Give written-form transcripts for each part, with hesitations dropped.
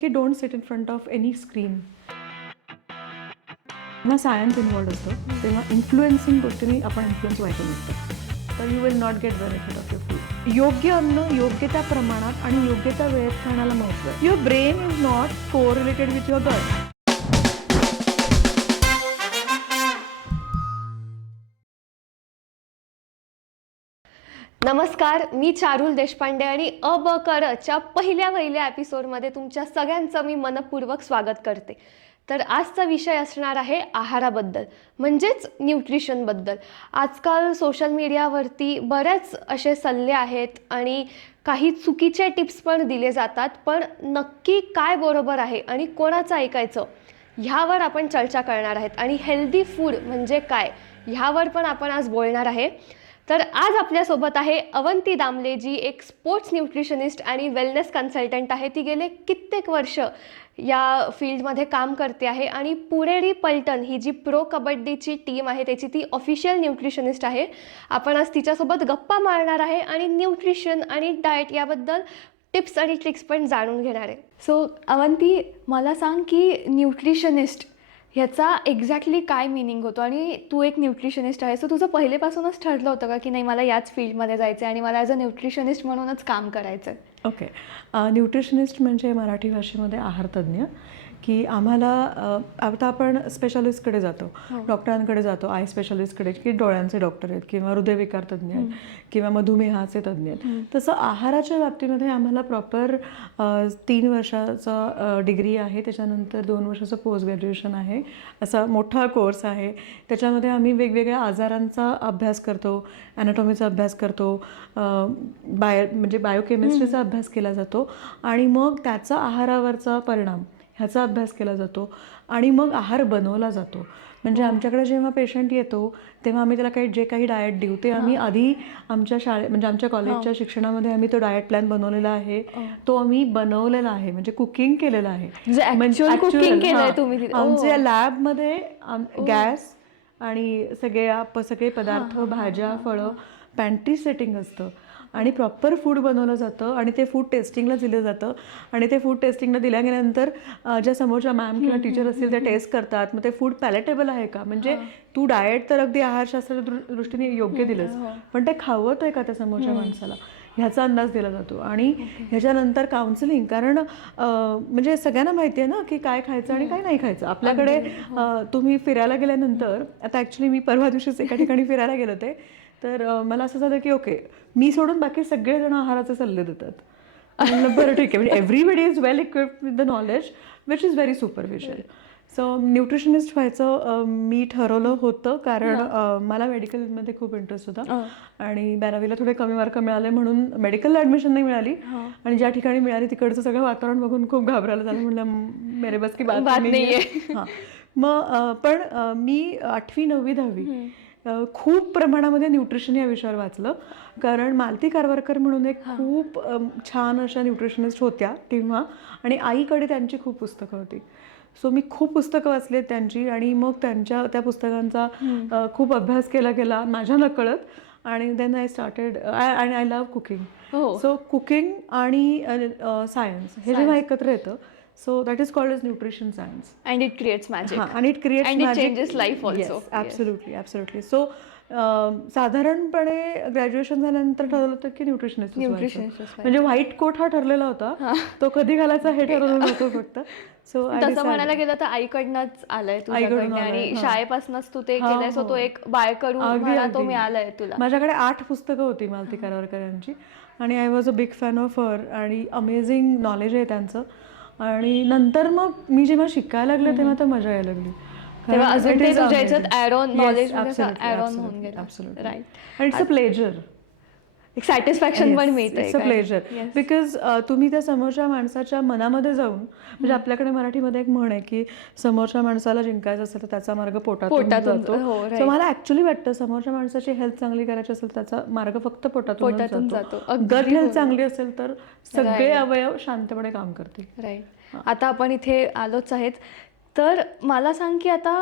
की don't sit in front of any screen. जेव्हा science involved असतं तेव्हा इन्फ्लुएन्सिंग गोष्टींनी आपण इन्फ्लुएन्स व्हायचं नसतं. तर you will not get benefit of your food. योग्य अन्न योग्य त्या प्रमाणात आणि योग्य त्या वेळेत खाण्याला महत्त्व आहे. युअर ब्रेन इज नॉट को रिलेटेड विथ युअर गट. नमस्कार, मी चारुल देशपांडे आणि अ ब क र च्या पहिल्या एपिसोडमध्ये तुमच्या सगळ्यांचं मी मनपूर्वक स्वागत करते. तर आजचा विषय असणार आहे आहाराबद्दल, म्हणजेच न्यूट्रिशनबद्दल. आजकाल सोशल मीडियावरती बरेच असे सल्ले आहेत आणि काही चुकीचे टिप्स पण दिले जातात. पण नक्की काय बरोबर आहे आणि कोणाचं ऐकायचं ह्यावर आपण चर्चा करणार आहेत. आणि हेल्दी फूड म्हणजे काय ह्यावर पण आपण आज बोलणार आहे. तर आज आपल्यासोबत आहे अवंती दामले, जी एक स्पोर्ट्स न्यूट्रिशनिस्ट आणि वेलनेस कन्सल्टंट आहे. ती गेले कित्येक वर्ष या फील्डमध्ये काम करते आहे आणि पुणेरी पलटण ही जी प्रो कबड्डीची टीम आहे त्याची ती ऑफिशियल न्यूट्रिशनिस्ट आहे. आपण आज तिच्यासोबत गप्पा मारणार आहे आणि न्यूट्रिशन आणि डाएट याबद्दल टिप्स आणि ट्रिक्स पण जाणून घेणार आहे. सो अवंती, मला सांग की न्यूट्रिशनिस्ट ह्याचा एक्झॅक्टली काय मिनिंग होतो आणि तू एक न्यूट्रिशनिस्ट आहे, सो तुझं पहिलेपासूनच ठरलं होतं का की नाही मला याच फील्डमध्ये जायचं आहे आणि मला ॲज अ न्यूट्रिशनिस्ट म्हणूनच काम करायचं आहे? ओके. न्यूट्रिशनिस्ट म्हणजे मराठी भाषेमध्ये आहारतज्ञ. की आम्हाला आता आपण स्पेशालिस्टकडे जातो, डॉक्टरांकडे जातो, आय स्पेशालिस्टकडे की डोळ्यांचे डॉक्टर आहेत किंवा हृदयविकार तज्ज्ञ आहेत किंवा मधुमेहाचे तज्ज्ञ आहेत. तसं आहाराच्या बाबतीमध्ये आम्हाला प्रॉपर 3 वर्षाचा डिग्री आहे, त्याच्यानंतर 2 वर्षाचं पोस्ट ग्रॅज्युएशन आहे. असा मोठा कोर्स आहे. त्याच्यामध्ये आम्ही वेगवेगळ्या आजारांचा अभ्यास करतो, ॲनाटॉमीचा अभ्यास करतो, म्हणजे बायोकेमिस्ट्रीचा अभ्यास केला जातो आणि मग त्याचा आहारावरचा परिणाम ह्याचा अभ्यास केला जातो आणि मग आहार बनवला जातो. म्हणजे आमच्याकडे जेव्हा पेशंट येतो तेव्हा आम्ही त्याला जे काही डाएट देऊ ते आम्ही आधी आमच्या म्हणजे आमच्या कॉलेजच्या शिक्षणामध्ये आम्ही तो डाएट प्लॅन बनवलेला आहे. तो आम्ही बनवलेला आहे, म्हणजे कुकिंग केलेलं आहे. आमच्या लॅबमध्ये गॅस आणि सगळे पदार्थ, भाज्या, फळं, पॅन्ट्री सेटिंग असतं आणि प्रॉपर फूड बनवलं जातं आणि ते फूड टेस्टिंगला दिलं जातं. आणि ते फूड टेस्टिंगला दिल्या गेल्यानंतर ज्या समोरच्या मॅम किंवा टीचर असतील ते टेस्ट करतात. मग ते फूड पॅलेटेबल आहे का, म्हणजे तू डाएट तर अगदी आहारशास्त्राच्या दृष्टीने योग्य दिलंस, पण ते खावतोय का त्या समोरच्या माणसाला ह्याचा अंदाज दिला जातो. आणि ह्याच्यानंतर काउन्सिलिंग, कारण म्हणजे सगळ्यांना माहिती आहे ना की काय खायचं आणि काय नाही खायचं. आपल्याकडे तुम्ही फिरायला गेल्यानंतर, आता ॲक्च्युली मी परवा दिवशीच एका ठिकाणी फिरायला गेले होते, तर मला असं झालं की ओके, मी सोडून बाकी सगळेजण आहाराचे सल्ले देतात. बरं ठीक आहे, म्हणजे everybody is well equipped with the knowledge which is very superficial. So nutritionist व्हायचं मी ठरवलं होतं कारण मला मेडिकलमध्ये खूप इंटरेस्ट होता आणि 12वीला थोडे कमी मार्क मिळाले म्हणून मेडिकलला ॲडमिशन नाही मिळाली. आणि ज्या ठिकाणी मिळाली तिकडचं सगळं वातावरण बघून खूप घाबरायला झालं. म्हणलं मेरे बस की बात नाही आहे. हां, मग पण मी 8वी 9वी 10वी खूप प्रमाणामध्ये न्यूट्रिशन या विषयावर वाचलं, कारण मालती कारवारकर म्हणून एक खूप छान अशा न्यूट्रिशनिस्ट होत्या तेव्हा आणि आईकडे त्यांची खूप पुस्तकं होती. सो मी खूप पुस्तकं वाचली आहेत त्यांची आणि मग त्या पुस्तकांचा खूप अभ्यास केला गेला माझ्या नकळत. आणि देन आय स्टार्टेड आणि I love cooking. So cooking आणि सायन्स हे जेव्हा एकत्र येतं, so that is called as nutrition science, and it creates magic. And it creates and magic. it changes life also. Yes, absolutely. So साधारणपणे graduation झाल्यानंतर ठरवलं होतं की न्यूट्रिशनिस्ट म्हणजे व्हाईट कोट हा ठरलेला होता, तो कधी घालायचा हे ठरवलं नव्हतं फक्त. सो तसं म्हणायला गेलं तर आईकडनंच आलंय तुझ्याकडनं आणि शाळेपासूनच तू ते केलंय. सो तो एक बाळकडून मला तो मिळालाय तुला. माझ्याकडे 8 पुस्तकं होती मालती कारवारकर यांची आणि I was a big fan of her आणि अमेझिंग नॉलेज आहे त्यांचं. आणि नंतर मग मी जेव्हा शिकायला लागले तेव्हा तर मजा यायला लागली. तेव्हा अजून ते तुझ्या ह्याच्यात add on knowledge add on होऊन गेलं. राईट. आणि इट्स अ प्लेजर, एक सॅटिस्फॅक्शन पण मिळतं. इट्स अ प्लेजर बिकॉज तुम्ही त्या समोरच्या माणसाच्या मनामध्ये जाऊन, म्हणजे आपल्याकडे मराठीमध्ये एक म्हण आहे की समोरच्या माणसाला जिंकायचं असेल तर त्याचा मार्ग पोटातून जातो. सो मला ऍक्च्युली वाटतं समोरच्या माणसाची हेल्थ चांगली करायची असेल त्याचा मार्ग फक्त पोटातून जातो. गट हेल्थ चांगली असेल तर सगळे अवयव शांतपणे काम करतील. राईट. आता आपण इथे आलोच आहेत. तर मला सांग की आता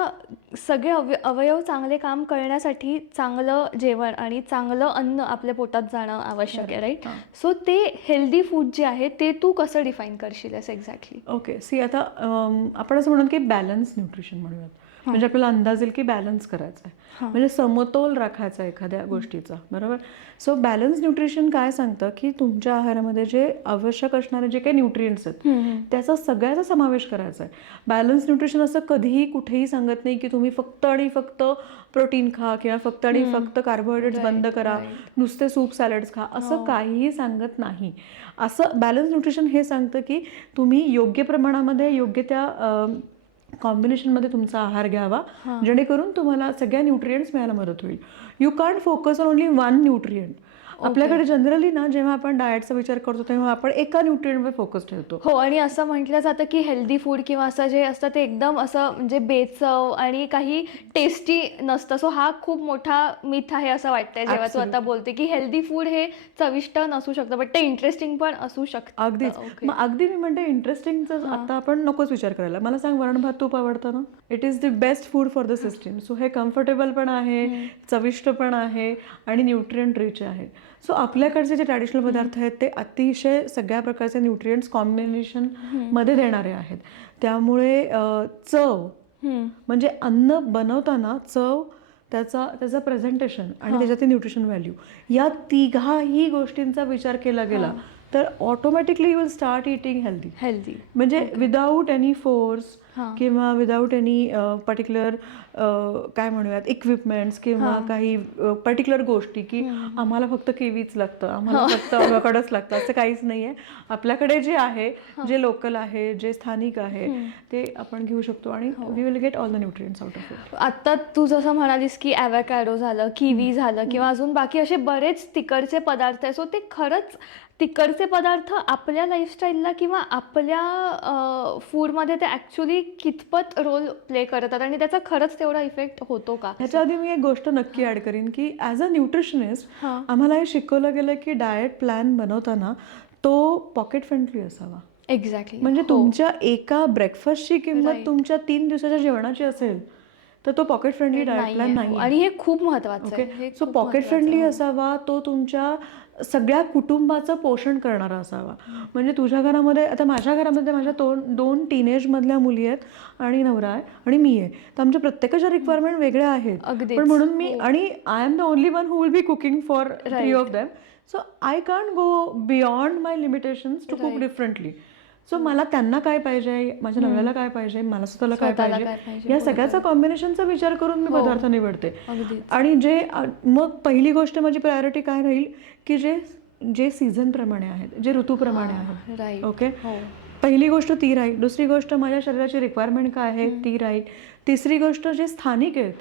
सगळे अवयव चांगले काम करण्यासाठी चांगलं जेवण आणि चांगलं अन्न आपल्या पोटात जाणं आवश्यक आहे, राईट? सो ते हेल्दी फूड जे आहे ते तू कसं डिफाईन करशीलस एक्झॅक्टली? ओके, सी आता आपण असं म्हणून की बॅलन्स न्यूट्रिशन म्हणूयात. म्हणजे आपल्याला अंदाज येईल की बॅलन्स करायचा आहे, म्हणजे समतोल राखायचा आहे एखाद्या गोष्टीचा, बरोबर. सो बॅलन्स न्यूट्रिशन काय सांगतं की तुमच्या आहारामध्ये जे आवश्यक असणारे जे काही न्यूट्रिएंट्स आहेत त्याचा सगळ्याचा समावेश करायचा आहे. बॅलन्स न्यूट्रिशन असं कधीही कुठेही सांगत नाही की तुम्ही फक्त आणि फक्त प्रोटीन खा किंवा फक्त आणि फक्त कार्बोहायड्रेट्स बंद करा, नुसते सूप सॅलड्स खा, असं काहीही सांगत नाही. असं बॅलन्स न्यूट्रिशन हे सांगतं की तुम्ही योग्य प्रमाणामध्ये योग्य त्या कॉम्बिनेशनमध्ये तुमचा आहार घ्यावा, जेणेकरून तुम्हाला सगळ्या न्यूट्रिएंट्स मिळायला मदत होईल. You can't focus on only one nutrient. आपल्याकडे जनरली ना जेव्हा आपण डाएटचा विचार करतो तेव्हा आपण एका न्यूट्रिएंटवर फोकस ठेवतो. हो, आणि असं म्हटलं जातं की हेल्दी फूड किंवा असं जे असतं ते एकदम असं म्हणजे बेचव आणि काही टेस्टी नसतं. सो हा खूप मोठा मिथ आहे असं वाटतंय जेव्हा तू आता बोलते की हेल्दी फूड हे चविष्ट नसू शकतं, बट ते इंटरेस्टिंग पण असू शकतं. अगदीच. मग अगदी मी म्हणते इंटरेस्टिंगचं आता आपण नकोच विचार करायला. मला सांग, वरण भात तूप आवडतं ना? It is the best food for the system. So हे कम्फर्टेबल पण आहे, चविष्ट पण आहे आणि न्यूट्रिएंट रिच आहे. सो आपल्याकडचे जे ट्रॅडिशनल पदार्थ आहेत ते अतिशय सगळ्या प्रकारचे न्यूट्रिएंट्स कॉम्बिनेशन मध्ये देणारे आहेत. त्यामुळे चव म्हणजे अन्न बनवताना चव, त्याचा प्रेझेंटेशन आणि त्याच्यातील न्यूट्रिशन व्हॅल्यू, या तिघाही गोष्टींचा विचार केला गेला तर automatically you will start eating healthy. म्हणजे विदाऊट एनी फोर्स किंवा विदाऊट एनी पर्टिक्युलर काय म्हणूयात इक्विपमेंट्स किंवा काही पर्टिक्युलर गोष्टी की आम्हाला फक्त किवीच लागतं, आम्हाला फक्त अवोकाडोच लागतं, असं काहीच नाही आहे. आपल्याकडे जे आहे, जे लोकल आहे, जे स्थानिक आहे ते आपण घेऊ शकतो आणि we will get all the nutrients out of it. आता तू जसं म्हणालीस की ॲव्होकॅडो झालं, किवी झालं किंवा अजून बाकी असे बरेच तिकडचे पदार्थ आहे. सो ते खरंच तिकडचे पदार्थ आपल्या लाईफस्टाईलला किंवा आपल्या फूडमध्ये ते ॲक्च्युली कितपत रोल प्ले करतात आणि त्याचा खरंच तेवढा इफेक्ट होतो का? ह्याच्या आधी मी एक गोष्ट नक्की ॲड करीन की ॲज अ न्यूट्रिशनिस्ट आम्हाला हे शिकवलं गेलं की डाएट प्लॅन बनवताना तो पॉकेट फ्रेंडली असावा. एक्झॅक्टली. म्हणजे तुमच्या एका ब्रेकफास्टची किंमत तुमच्या 3 दिवसाच्या जेवणाची असेल तर तो पॉकेट फ्रेंडली डाएट प्लॅन नाही. आणि हे खूप महत्वाचं आहे. सो पॉकेट फ्रेंडली असावा, तो तुमच्या सगळ्या कुटुंबाचं पोषण करणारा असावा. म्हणजे तुझ्या घरामध्ये, आता माझ्या घरामध्ये माझ्या दोन टीनेजमधल्या मुली आहेत आणि नवरा आहे आणि मी आहे, तर आमच्या प्रत्येकाच्या रिक्वायरमेंट वेगळ्या आहेत. पण म्हणून मी आणि I am the only one who will be cooking for 3 of them. So I can't go beyond my limitations to cook differently. सो मला त्यांना काय पाहिजे, माझ्या नवऱ्याला काय पाहिजे, मला स्वतःला काय पाहिजे, या सगळ्याचा कॉम्बिनेशनचा विचार करून मी पदार्थ निवडते. आणि मग पहिली गोष्ट माझी प्रायोरिटी काय राहील की जे सीझन प्रमाणे आहेत, जे ऋतूप्रमाणे आहेत. ओके, पहिली गोष्ट ती राहील. दुसरी गोष्ट माझ्या शरीराची रिक्वायरमेंट काय आहे ती राहील. तिसरी गोष्ट जे स्थानिक आहेत,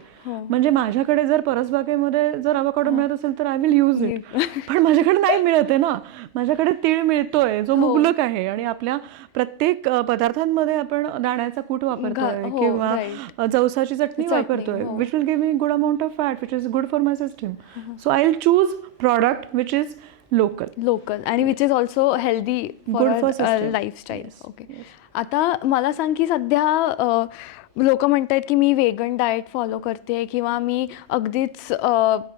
म्हणजे माझ्याकडे जर परसबागेमध्ये जर अवोकाडो मिळत असेल तर आय विल यूज इट. पण माझ्याकडे नाही मिळत आहे ना, माझ्याकडे तीळ मिळतोय जो मुबलक आहे आणि आपल्या प्रत्येक पदार्थांमध्ये आपण दाण्याचा कूट वापरतोय किंवा जवसाची चटणी वापरतोय, which will give me good amount of fat which is good for my system. So I will choose product which is local आणि which is also healthy for lifestyle. Okay, आता मला सांग की सध्या लोक म्हणतात की मी वेगन डाएट फॉलो करते किंवा मी अगदीच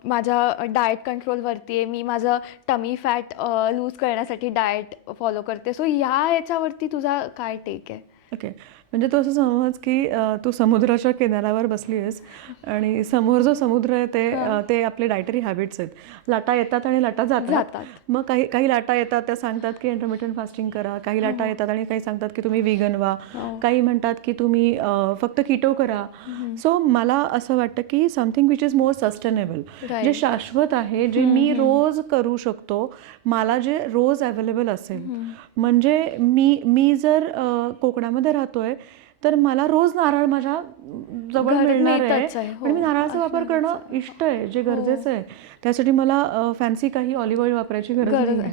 माझ्या डाएट कंट्रोलवरती आहे, मी माझं टमी फॅट लूज करण्यासाठी डाएट फॉलो करते. सो याच्यावरती तुझा काय टेक आहे? ओके, म्हणजे तू असं समज की तू समुद्राच्या किनाऱ्यावर बसली आहेस आणि समोर जो समुद्र आहे ते आपले डायटरी हॅबिट्स आहेत. लाटा येतात आणि लाटा जातात. मग काही लाटा येतात त्या सांगतात की इंटरमिटंट फास्टिंग करा, काही लाटा येतात आणि काही सांगतात की तुम्ही व्हिगन व्हा, काही म्हणतात की तुम्ही फक्त कीटो करा. सो मला असं वाटतं की something which is more sustainable, जे शाश्वत आहे, जे मी रोज करू शकतो, मला जे रोज अवेलेबल असेल. म्हणजे मी जर कोकणामध्ये राहतोय तर मला रोज नारळ माझ्या जवळ मिळणार आहे आणि मी नारळाचा वापर करणं इष्ट आहे, जे गरजेचं आहे. त्यासाठी मला फॅन्सी काही ऑलिव्ह ऑइल वापरायची गरज नाही.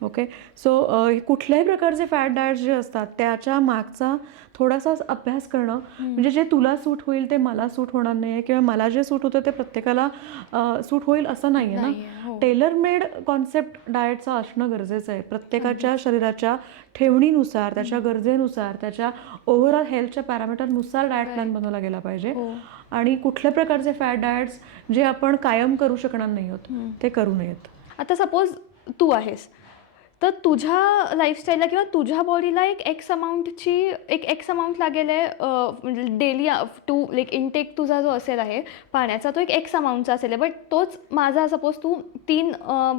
ओके. सो कुठल्याही प्रकारचे फॅट डाएट्स जे असतात त्याच्या मागचा थोडासा अभ्यास करणं, म्हणजे जे तुला सूट होईल ते मला सूट होणार नाही आहे, किंवा मला जे सूट होतं ते प्रत्येकाला सूट होईल असं नाही आहे ना. टेलर मेड कॉन्सेप्ट डाएटचा असणं गरजेचं आहे. प्रत्येकाच्या शरीराच्या ठेवणीनुसार, त्याच्या गरजेनुसार, त्याच्या ओव्हरऑल हेल्थच्या पॅरामीटरनुसार डाएट प्लॅन बनवला गेला पाहिजे. आणि कुठल्या प्रकारचे फॅट डाएट्स जे आपण कायम करू शकणार नाही आहोत ते करू नयेत. आता सपोज तू आहेस, तर तुझ्या लाईफस्टाईलला किंवा तुझ्या बॉडीला एक एक्स अमाऊंट लागेल आहे, म्हणजे डेली टू लाईक इनटेक तुझा जो असेल आहे पाण्याचा तो एक एक्स अमाऊंटचा असेल आहे. बट तोच माझा सपोज तू 3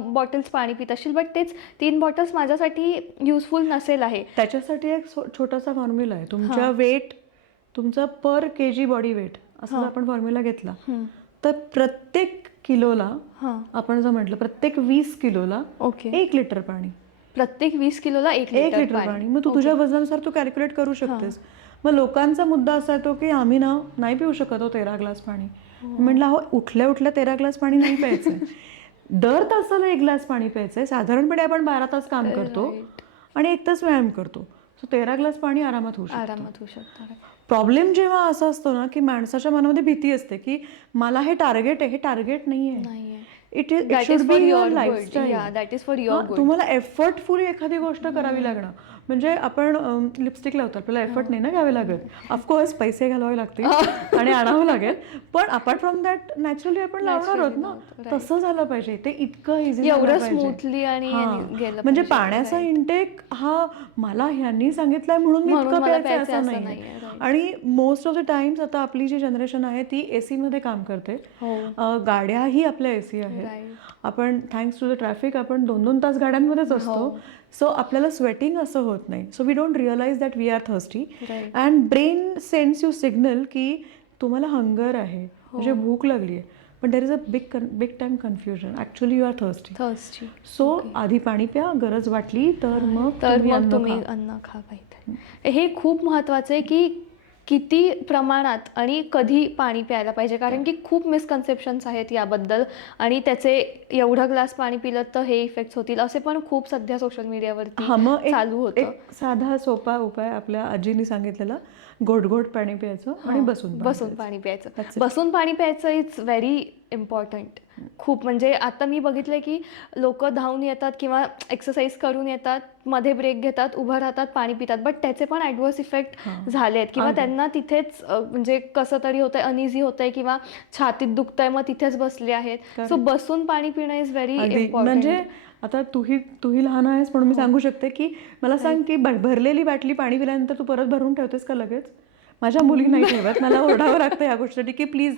बॉटल्स पाणी पित असशील, बट तेच 3 बॉटल्स माझ्यासाठी युजफुल नसेल आहे. त्याच्यासाठी एक छोटासा फॉर्म्युला आहे. तुमच्या वेट, तुमचं पर केजी बॉडी वेट असं जर आपण फॉर्म्युला घेतला तर प्रत्येक किलोला, आपण जर म्हटलं प्रत्येक 20 किलोला ओके 1 लिटर पाणी. प्रत्येक 20 किलोला 1 लिटर पाणी. मग तू तुझ्या वजनानुसार तू कॅल्क्युलेट करू शकतेस. मग लोकांचा मुद्दा असा येतो की आम्ही ना नाही पिऊ शकत 13 ग्लास पाणी. म्हटलं हो, उठल्या 13 ग्लास पाणी नाही प्यायचंय. दर तासाला 1 ग्लास पाणी प्यायचंय. साधारणपणे आपण 12 तास काम करतो आणि 1 तास व्यायाम करतो. सो 13 ग्लास पाणी आरामात होऊ शकतं. प्रॉब्लेम जेव्हा असा असतो ना की माणसाच्या मनामध्ये भीती असते की मला हे टार्गेट आहे. हे टार्गेट नाहीये. It should be your lifestyle. तुम्हाला एफर्टफुली एखादी गोष्ट करावी लागणं. म्हणजे आपण लिपस्टिक लावतो, आपल्याला एफर्ट नाही ना घ्यावे लागत. ऑफकोर्स पैसे घालावे लागतील आणि आणावं लागेल, पण अपार्ट फ्रॉम दॅट नॅचरली आपण लावणार आहोत ना. तसं झालं पाहिजे. ते इतकं इझी एवढं स्मूथली आणि म्हणजे पाण्याचा इंटेक हा मला ह्यांनी सांगितलंय म्हणून मी इतकं प्यायचं असं नाही. आणि मोस्ट ऑफ द टाइम्स आता आपली जी जनरेशन आहे ती एसी मध्ये काम करते. गाड्याही आपल्या एसी आहेत. आपण थँक्स टू द ट्रॅफिक आपण 2-2 तास गाड्यांमध्येच असतो. सो आपल्याला स्वेटिंग असं होत नाही. So we don't realize that we are thirsty and brain sends you signal की तुम्हाला हंगर आहे, म्हणजे भूक लागली आहे. पण there is a big time confusion. Actually you are thirsty. So आधी पाणी प्या, गरज वाटली तर मग तुम्ही अन्न खा. पाहिजे हे खूप महत्त्वाचं आहे की किती प्रमाणात आणि कधी पाणी प्यायला पाहिजे, कारण की खूप मिसकन्सेप्शन्स आहेत याबद्दल. आणि त्याचे एवढं ग्लास पाणी पिलं तर हे इफेक्ट्स होतील असे पण खूप सध्या सोशल मीडियावरती चालू होतं. एक साधा सोपा उपाय आपल्या आजीने सांगितलेला, गोड पाणी प्यायचं आणि बसून पाणी प्यायचं. बसून पाणी प्यायचं इज व्हेरी इम्पॉर्टंट. खूप म्हणजे आता मी बघितलंय की लोक धावून येतात किंवा एक्सरसाइज करून येतात, मध्ये ब्रेक घेतात, उभं राहतात, पाणी पितात, बट त्याचे पण ॲडव्हर्स इफेक्ट झाले आहेत किंवा त्यांना तिथेच म्हणजे कसं तरी होतंय, अनइझी होतंय किंवा छातीत दुखतंय, मग तिथेच बसले आहेत. सो बसून पाणी पिणं इज व्हेरी इम्पॉर्टंट. म्हणजे आता तूही लहान आहेस म्हणून मी सांगू शकते की मला सांग की भरलेली बाटली पाणी पिल्यानंतर तू परत भरून ठेवतेस का लगेच? माझ्या मुली नाही ठेवत. मला ओरडावं लागतं या गोष्टीसाठी की प्लीज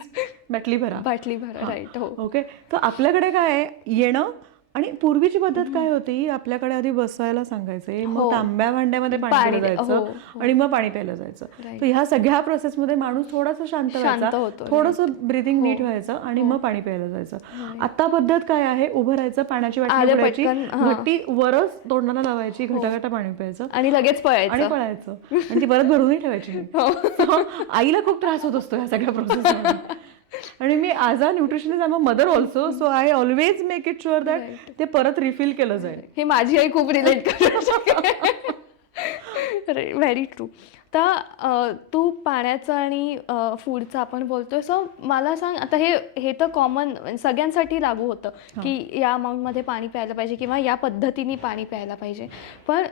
बाटली भरा. राईट. हो. ओके. तर आपल्याकडे काय आहे, येणं. आणि पूर्वीची पद्धत काय होती, आपल्याकडे आधी बसायला सांगायचे, मग तांब्या भांड्यामध्ये पाणी प्यायला जायचं आणि मग पाणी प्यायला जायचं. तर ह्या सगळ्या प्रोसेसमध्ये माणूस थोडासा शांत व्हायचा, थोडंसं ब्रिदिंग नीट व्हायचं आणि मग पाणी प्यायला जायचं. आता पद्धत काय आहे, उभं राहायचं, पाण्याची वाटली उघडायची, घट्टी वरच तोंडाला लावायची, घटाघटा पाणी प्यायचं आणि लगेच पळायचं आणि ती परत भरूनही ठेवायची. आईला खूप त्रास होत असतो ह्या सगळ्या प्रोसेसमध्ये. आणि मी as a nutritionist I am a mother also, so I always make it sure that ते परत रिफिल केलं जाईल. हे माझी आई खूप रिलेट करू शकते. Very true. तर तू पाण्याचं आणि फूडचं आपण बोलतोय, सो मला सांग आता हे तर कॉमन सगळ्यांसाठी लागू होतं की या अमाऊंटमध्ये पाणी प्यायला पाहिजे किंवा या पद्धतीने पाणी प्यायला पाहिजे. पण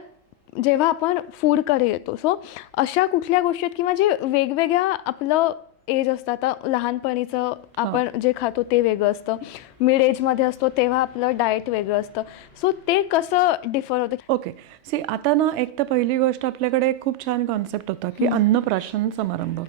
जेव्हा आपण फूडकडे येतो, सो अशा कुठल्या गोष्टी आहेत किंवा जे वेगवेगळ्या आपलं एज असतं. आता लहानपणीचं आपण जे खातो ते वेगळं असतं, मिड एजमध्ये असतो तेव्हा आपलं डाएट वेगळं असतं. सो ते कसं डिफर होतं? ओके. सी आता ना, एक तर पहिली गोष्ट आपल्याकडे एक खूप छान कॉन्सेप्ट होता की अन्नप्राशन समारंभ.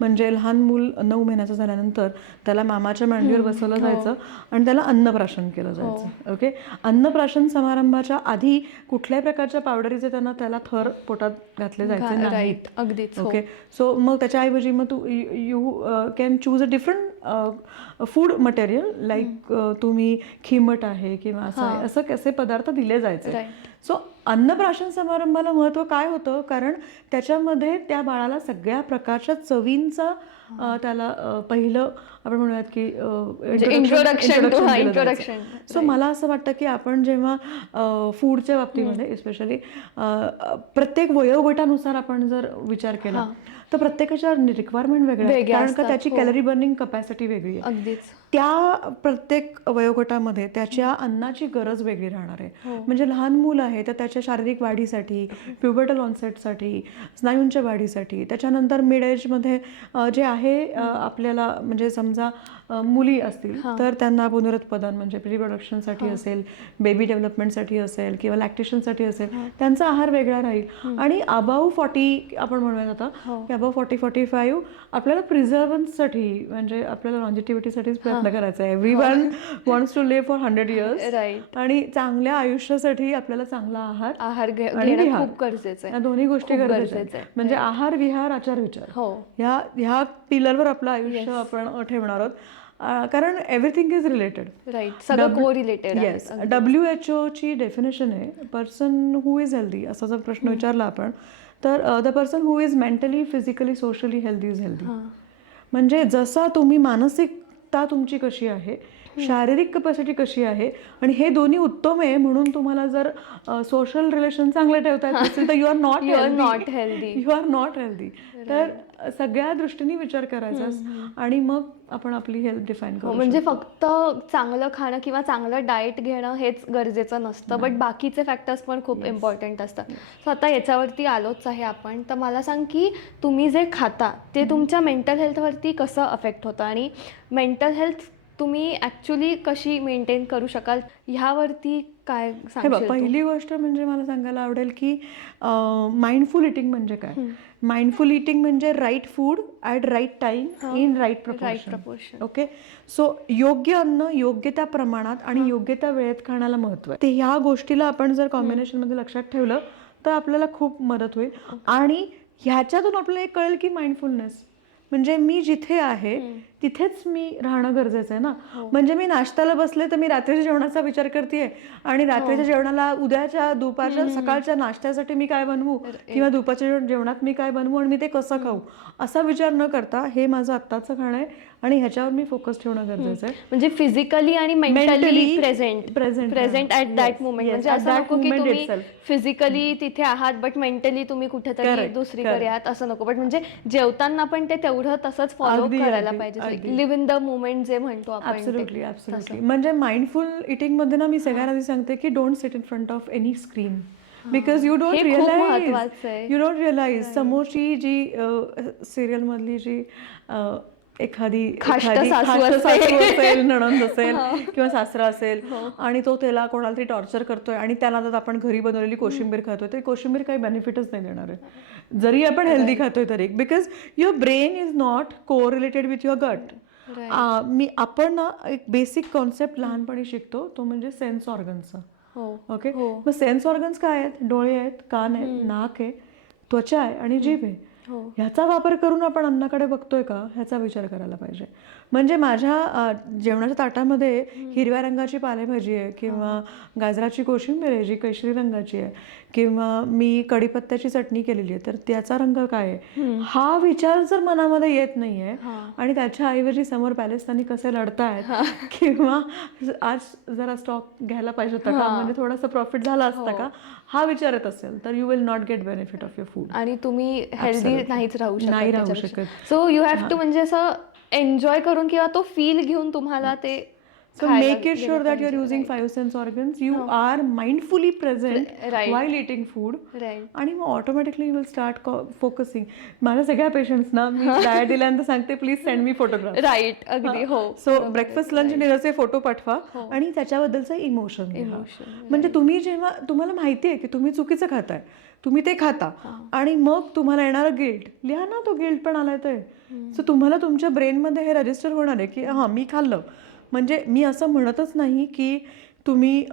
म्हणजे लहान मूल 9 महिन्याचं झाल्यानंतर त्याला मामाच्या मांडीवर बसवलं जायचं आणि त्याला अन्नप्राशन केलं जायचं. ओके. अन्नप्राशन समारंभाच्या आधी कुठल्याही प्रकारच्या पावडरीचे त्याला थर पोटात घातले जायचे नाहीत. अगदीच. ओके. सो मग त्याच्याऐवजी मग तू you can choose a different food material, like तुम्ही खिमट आहे किंवा असं आहे, असं कसे पदार्थ दिले जायचे. सो अन्नप्राशन समारंभाला महत्त्व काय होतं, कारण त्याच्यामध्ये त्या बाळाला सगळ्या प्रकारच्या चवींचा त्याला पहिलं आपण म्हणूयात की इंट्रोडक्शन. सो मला असं वाटतं की आपण जेव्हा फूडच्या बाबतीमध्ये एस्पेशली प्रत्येक वयोगटानुसार आपण जर विचार केला तर प्रत्येकाच्या रिक्वायरमेंट वेगळ्या आहेत, कारण का त्याची कॅलरी बर्निंग कपॅसिटी वेगळी आहे. अगदीच. त्या प्रत्येक वयोगटामध्ये त्याच्या अन्नाची गरज वेगळी राहणार आहे. म्हणजे लहान मूल आहे तर त्याच्या शारीरिक वाढीसाठी, प्युबर्टल ऑनसेटसाठी, स्नायूंच्या वाढीसाठी, त्याच्यानंतर मिड एजमध्ये जे आहे आपल्याला म्हणजे समजा मुली असतील तर त्यांना पुनरुत्पादन म्हणजे रिप्रोडक्शनसाठी असेल, बेबी डेव्हलपमेंटसाठी असेल किंवा लॅक्टेशनसाठी असेल, त्यांचा आहार वेगळा राहील. आणि अबाव 40 आपण म्हणूयात आता की अबाव 40-45 आपल्याला प्रिझर्वन्ससाठी म्हणजे आपल्याला लॉन्जिटिव्हिटीसाठीच प्रयत्न करायचा आहे. Everyone wants to live for 100 years. Right. आणि चांगल्या आयुष्यासाठी आपल्याला चांगला आहार आहार आणि घेणं विहार. खूप गरजेचं आहे. या दोन्ही गोष्टी खूप गरजेच्या गरजेचं आहेत. आहे. म्हणजे आहार, विहार, आचार, विचार हो. ह्या पिलरवर आपलं आयुष्य आपण ठेवणार आहोत. कारण एव्हरीथिंग इज रिलेटेड. राईट. सगळं को रिलेटेड. येस. WHO ची डेफिनेशन आहे पर्सन हू इज हेल्दी. असा जर प्रश्न विचारला आपण तर the person who is mentally, physically, socially healthy is healthy. म्हणजे जसा तुम्ही मानसिकता तुमची कशी आहे, शारीरिक कपॅसिटी कशी आहे आणि हे दोन्ही उत्तम आहे म्हणून तुम्हाला जर सोशल रिलेशन चांगले ठेवता येत असेल तर you are not healthy. You are not healthy. तर सगळ्या दृष्टीने विचार करायचा आणि मग आपण आपली हेल्थ डिफाईन करू. म्हणजे फक्त चांगलं खाणं किंवा चांगलं डाएट घेणं हेच गरजेचं नसतं, बट बाकीचे फॅक्टर्स पण खूप इम्पॉर्टंट असतात. सो आता याच्यावरती आलोच आहे आपण, तर मला सांग की तुम्ही जे खाता ते तुमच्या मेंटल हेल्थवरती कसं अफेक्ट होतं आणि मेंटल हेल्थ तुम्ही ॲक्च्युली कशी मेंटेन करू शकाल ह्यावरती काय सांगशील? पहिली गोष्ट म्हणजे मला सांगायला आवडेल की माइंडफुल इटिंग म्हणजे काय. माइंडफुल इटिंग म्हणजे right food at right time in right proportion. Okay. So योग्य अन्न योग्य त्या प्रमाणात आणि योग्य त्या वेळेत खाण्याला महत्त्व आहे. ते ह्या गोष्टीला आपण जर कॉम्बिनेशनमध्ये लक्षात ठेवलं तर आपल्याला खूप मदत होईल. आणि ह्याच्यातून आपल्याला एक कळेल की माइंडफुलनेस म्हणजे मी जिथे आहे तिथेच मी राहणं गरजेचं आहे ना. म्हणजे मी नाश्त्याला बसले तर मी रात्रीच्या जेवणाचा विचार करते आणि रात्रीच्या जेवणाला उद्याच्या दुपारच्या सकाळच्या नाश्त्यासाठी मी काय बनवू किंवा दुपारच्या जेवणात मी काय बनवू आणि मी ते कसं खाऊ असा विचार न करता हे माझं आत्ताचं खाणं आहे आणि ह्याच्यावर मी फोकस ठेवणं गरजेचं आहे. म्हणजे फिजिकली आणि mentally present at that moment. म्हणजे असं नको की तुम्ही फिजिकली तिथे आहात बट मेंटली तुम्ही कुठेतरी दुसरीकडे आहात असं नको. बट म्हणजे जेवताना पण ते तेवढं तसंच फॉलो करायला पाहिजे. लिव्ह इन द मोमेंट जे म्हणतो आपण. ऍब्सोल्युटली. म्हणजे माइंडफुल इटिंग मध्ये ना मी सगळ्यांना आधी सांगते की don't sit in front of any screen because you don't realize समोरची जी सिरियल मधली जी एखादी सासू असेल, नणंद असेल किंवा सासरा असेल आणि तो त्याला कोणाला तरी टॉर्चर करतोय आणि त्याला आपण घरी बनवलेली कोशिंबीर खातोय तर कोशिंबीर काही बेनिफिटच नाही देणार आहे जरी आपण हेल्दी खातोय तरी. Because your brain is not को रिलेटेड विथ युअर गट. आपण ना एक बेसिक कॉन्सेप्ट लहानपणी शिकतो तो म्हणजे सेन्स ऑर्गन्सचा. ओके. मग सेन्स ऑर्गन्स काय आहेत? डोळे आहेत, कान आहेत, नाक आहे, त्वचा आहे आणि जीभ आहे. ह्याचा वापर करून आपण अन्नाकडे बघतोय का ह्याचा विचार करायला पाहिजे. म्हणजे माझ्या जेवणाच्या ताटामध्ये हिरव्या रंगाची पालेभाजी आहे किंवा गाजराची कोशिंबीर आहे जी केशरी रंगाची आहे किंवा मी कढीपत्त्याची चटणी केलेली आहे तर त्याचा रंग काय आहे हा विचार जर मनामध्ये येत नाहीये आणि त्याच्या ऐवजी समोर पॅलेस्तानी कसे लढतायत किंवा आज जरा स्टॉक घ्यायला पाहिजे होता का म्हणजे थोडासा प्रॉफिट झाला असता का हा विचार येत असेल तर you will not get benefit of your food आणि तुम्ही हेल्दी नाहीच नाही राहू शकत. सो यू हॅव टू म्हणजे असं एन्जॉय करून किंवा तो फील घेऊन तुम्हाला ते. So make it sure that you're using 5 sense organs. You are mindfully present while eating food. आणि मग automatically you will start focusing. माझ्या सगळ्या पेशंट्सना मी डायट दिल्यानंतर सांगते please send me photograph. Right. अगदी. हो. सो ब्रेकफास्ट लंच डिनरचे फोटो पाठवा आणि त्याच्याबद्दलचं इमोशन लिहा. म्हणजे तुम्ही जेव्हा तुम्हाला माहिती आहे की तुम्ही चुकीचं खाताय तुम्ही ते खाता आणि मग तुम्हाला येणारं गिल्ट लिहा ना. तो गिल्ट पण आलाय ते. सो तुम्हाला तुमच्या ब्रेनमध्ये हे रजिस्टर होणार आहे की हां मी खाल्लं. म्हणजे मी असं म्हणतच नाही की तुम्ही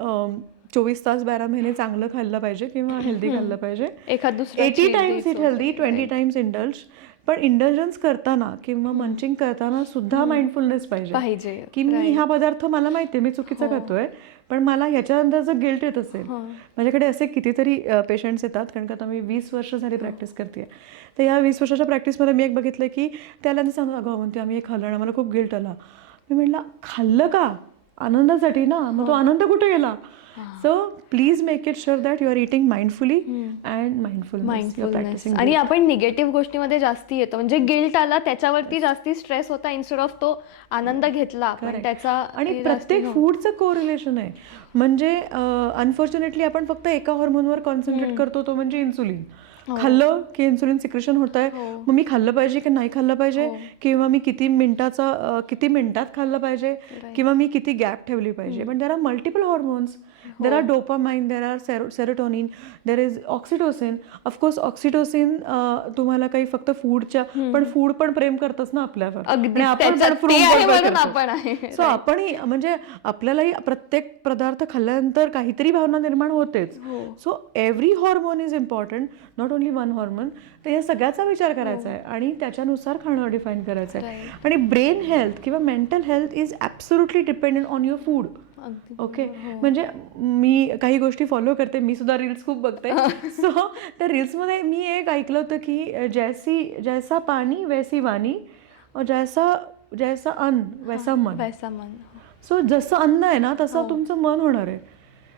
24 तास 12 महिने चांगलं खाल्लं पाहिजे किंवा हेल्दी खाल्लं पाहिजे. 80 times it healthy 20 times indulge. पण इंडल्जन्स करताना किंवा मंचिंग करताना सुद्धा माइंडफुलनेस पाहिजे की मी हा पदार्थ मला माहिती आहे मी चुकीचा खातोय पण मला ह्याच्यानंतर जर गिल्ट येत असेल, माझ्याकडे असे कितीतरी पेशंट्स येतात, कारण का आता मी 20 वर्ष झाली प्रॅक्टिस करते. तर ह्या 20 वर्षाच्या प्रॅक्टिसमध्ये मी एक बघितलं की त्याला ते सांगतो, अगं म्हणते आम्ही हे खाल्लं आणि मला खूप गिल्ट आला. मी म्हटलं खाल्लं का, आनंदासाठी ना, मग तो आनंद कुठे गेला? So please make it sure that you are eating mindfully and mindfulness. आणि आपण निगेटिव्ह गोष्टीमध्ये जास्ती येतो, म्हणजे गिल्ट आला त्याच्यावरती जास्ती स्ट्रेस होता इन्स्टेड ऑफ तो आनंद घेतला आपण त्याचा. आणि प्रत्येक फूडचं कोरिलेशन आहे. म्हणजे अनफॉर्च्युनेटली आपण फक्त एका हॉर्मोनवर कॉन्सन्ट्रेट करतो, तो म्हणजे इन्सुलिन. खाल्लं की इन्सुलिन सिक्रेशन होत आहे, मग मी खाल्लं पाहिजे की नाही खाल्लं पाहिजे, किंवा मी किती मिनिटात खाल्लं पाहिजे, किंवा मी किती गॅप ठेवली पाहिजे. पण there are multiple hormones. There are dopamine, there are serotonin, there is oxytocin. Of course oxytocin तुम्हाला काही फक्त फूडच्या, पण फूड पण प्रेम करतच ना आपल्यावर, आणि आपण सो आपणही म्हणजे आपल्यालाही प्रत्येक पदार्थ खाल्ल्यानंतर काहीतरी भावना निर्माण होतेच. So every hormone is important, not only one hormone. तर या सगळ्याचा विचार करायचा आहे आणि त्याच्यानुसार खाणं डिफाईन करायचं आहे. आणि ब्रेन हेल्थ किंवा mental health is absolutely dependent on your food. Okay, म्हणजे मी काही गोष्टी फॉलो करते, मी सुद्धा रील्स खूप बघते. सो त्या रील्समध्ये मी एक ऐकलं होतं की जैसा पाणी वैसी वाणी, जैसा अन्न वैसा मन. सो जसं अन्न आहे ना तसं तुमचं मन होणार आहे.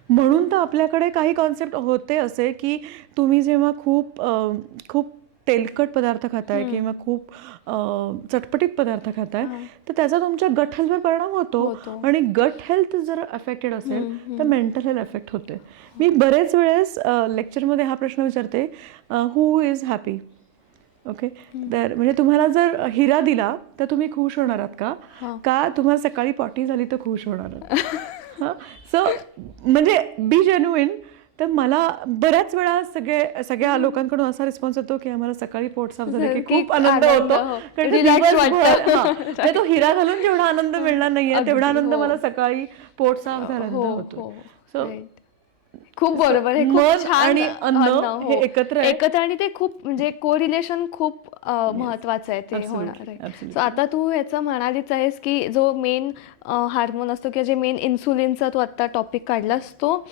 म्हणून तर आपल्याकडे काही कॉन्सेप्ट होते असे की तुम्ही जेव्हा खूप तेलकट पदार्थ खाताय किंवा खूप चटपटीत पदार्थ खाताय, तर त्याचा तुमच्या गट हेल्थवर परिणाम होतो. आणि गट हेल्थ जर अफेक्टेड असेल तर मेंटल हेल्थ अफेक्ट होते. मी बरेच वेळेस लेक्चरमध्ये हा प्रश्न विचारते, हू इज हॅपी? ओके, तर म्हणजे तुम्हाला जर हिरा दिला तर तुम्ही खुश होणार आहात का तुम्हाला सकाळी पॉटी झाली तर खुश होणार आहात? सो म्हणजे बी जेन्युइन. तर मला बऱ्याच वेळा सगळ्या लोकांकडून असा रिस्पॉन्स येतो की आम्हाला सकाळी पोट साफ झालं की खूप आनंद होतो, कारण तो हिरा घालून जेवढा आनंद मिळणार नाहीये तेवढा आनंद मला सकाळी पोट साफ झाल्यानंतर होतो. सो खूप बरोबर, हे खूप छान. आणि अन्न हे एकत्र आणि ते खूप म्हणजे कोरिलेशन खूप महत्वाचं आहे ते होणार. सो आता तू ह्याचं म्हणालीच आहेस की जो मेन हार्मोन असतो किंवा जे मेन इन्सुलिनचा तू आता टॉपिक काढलास, तो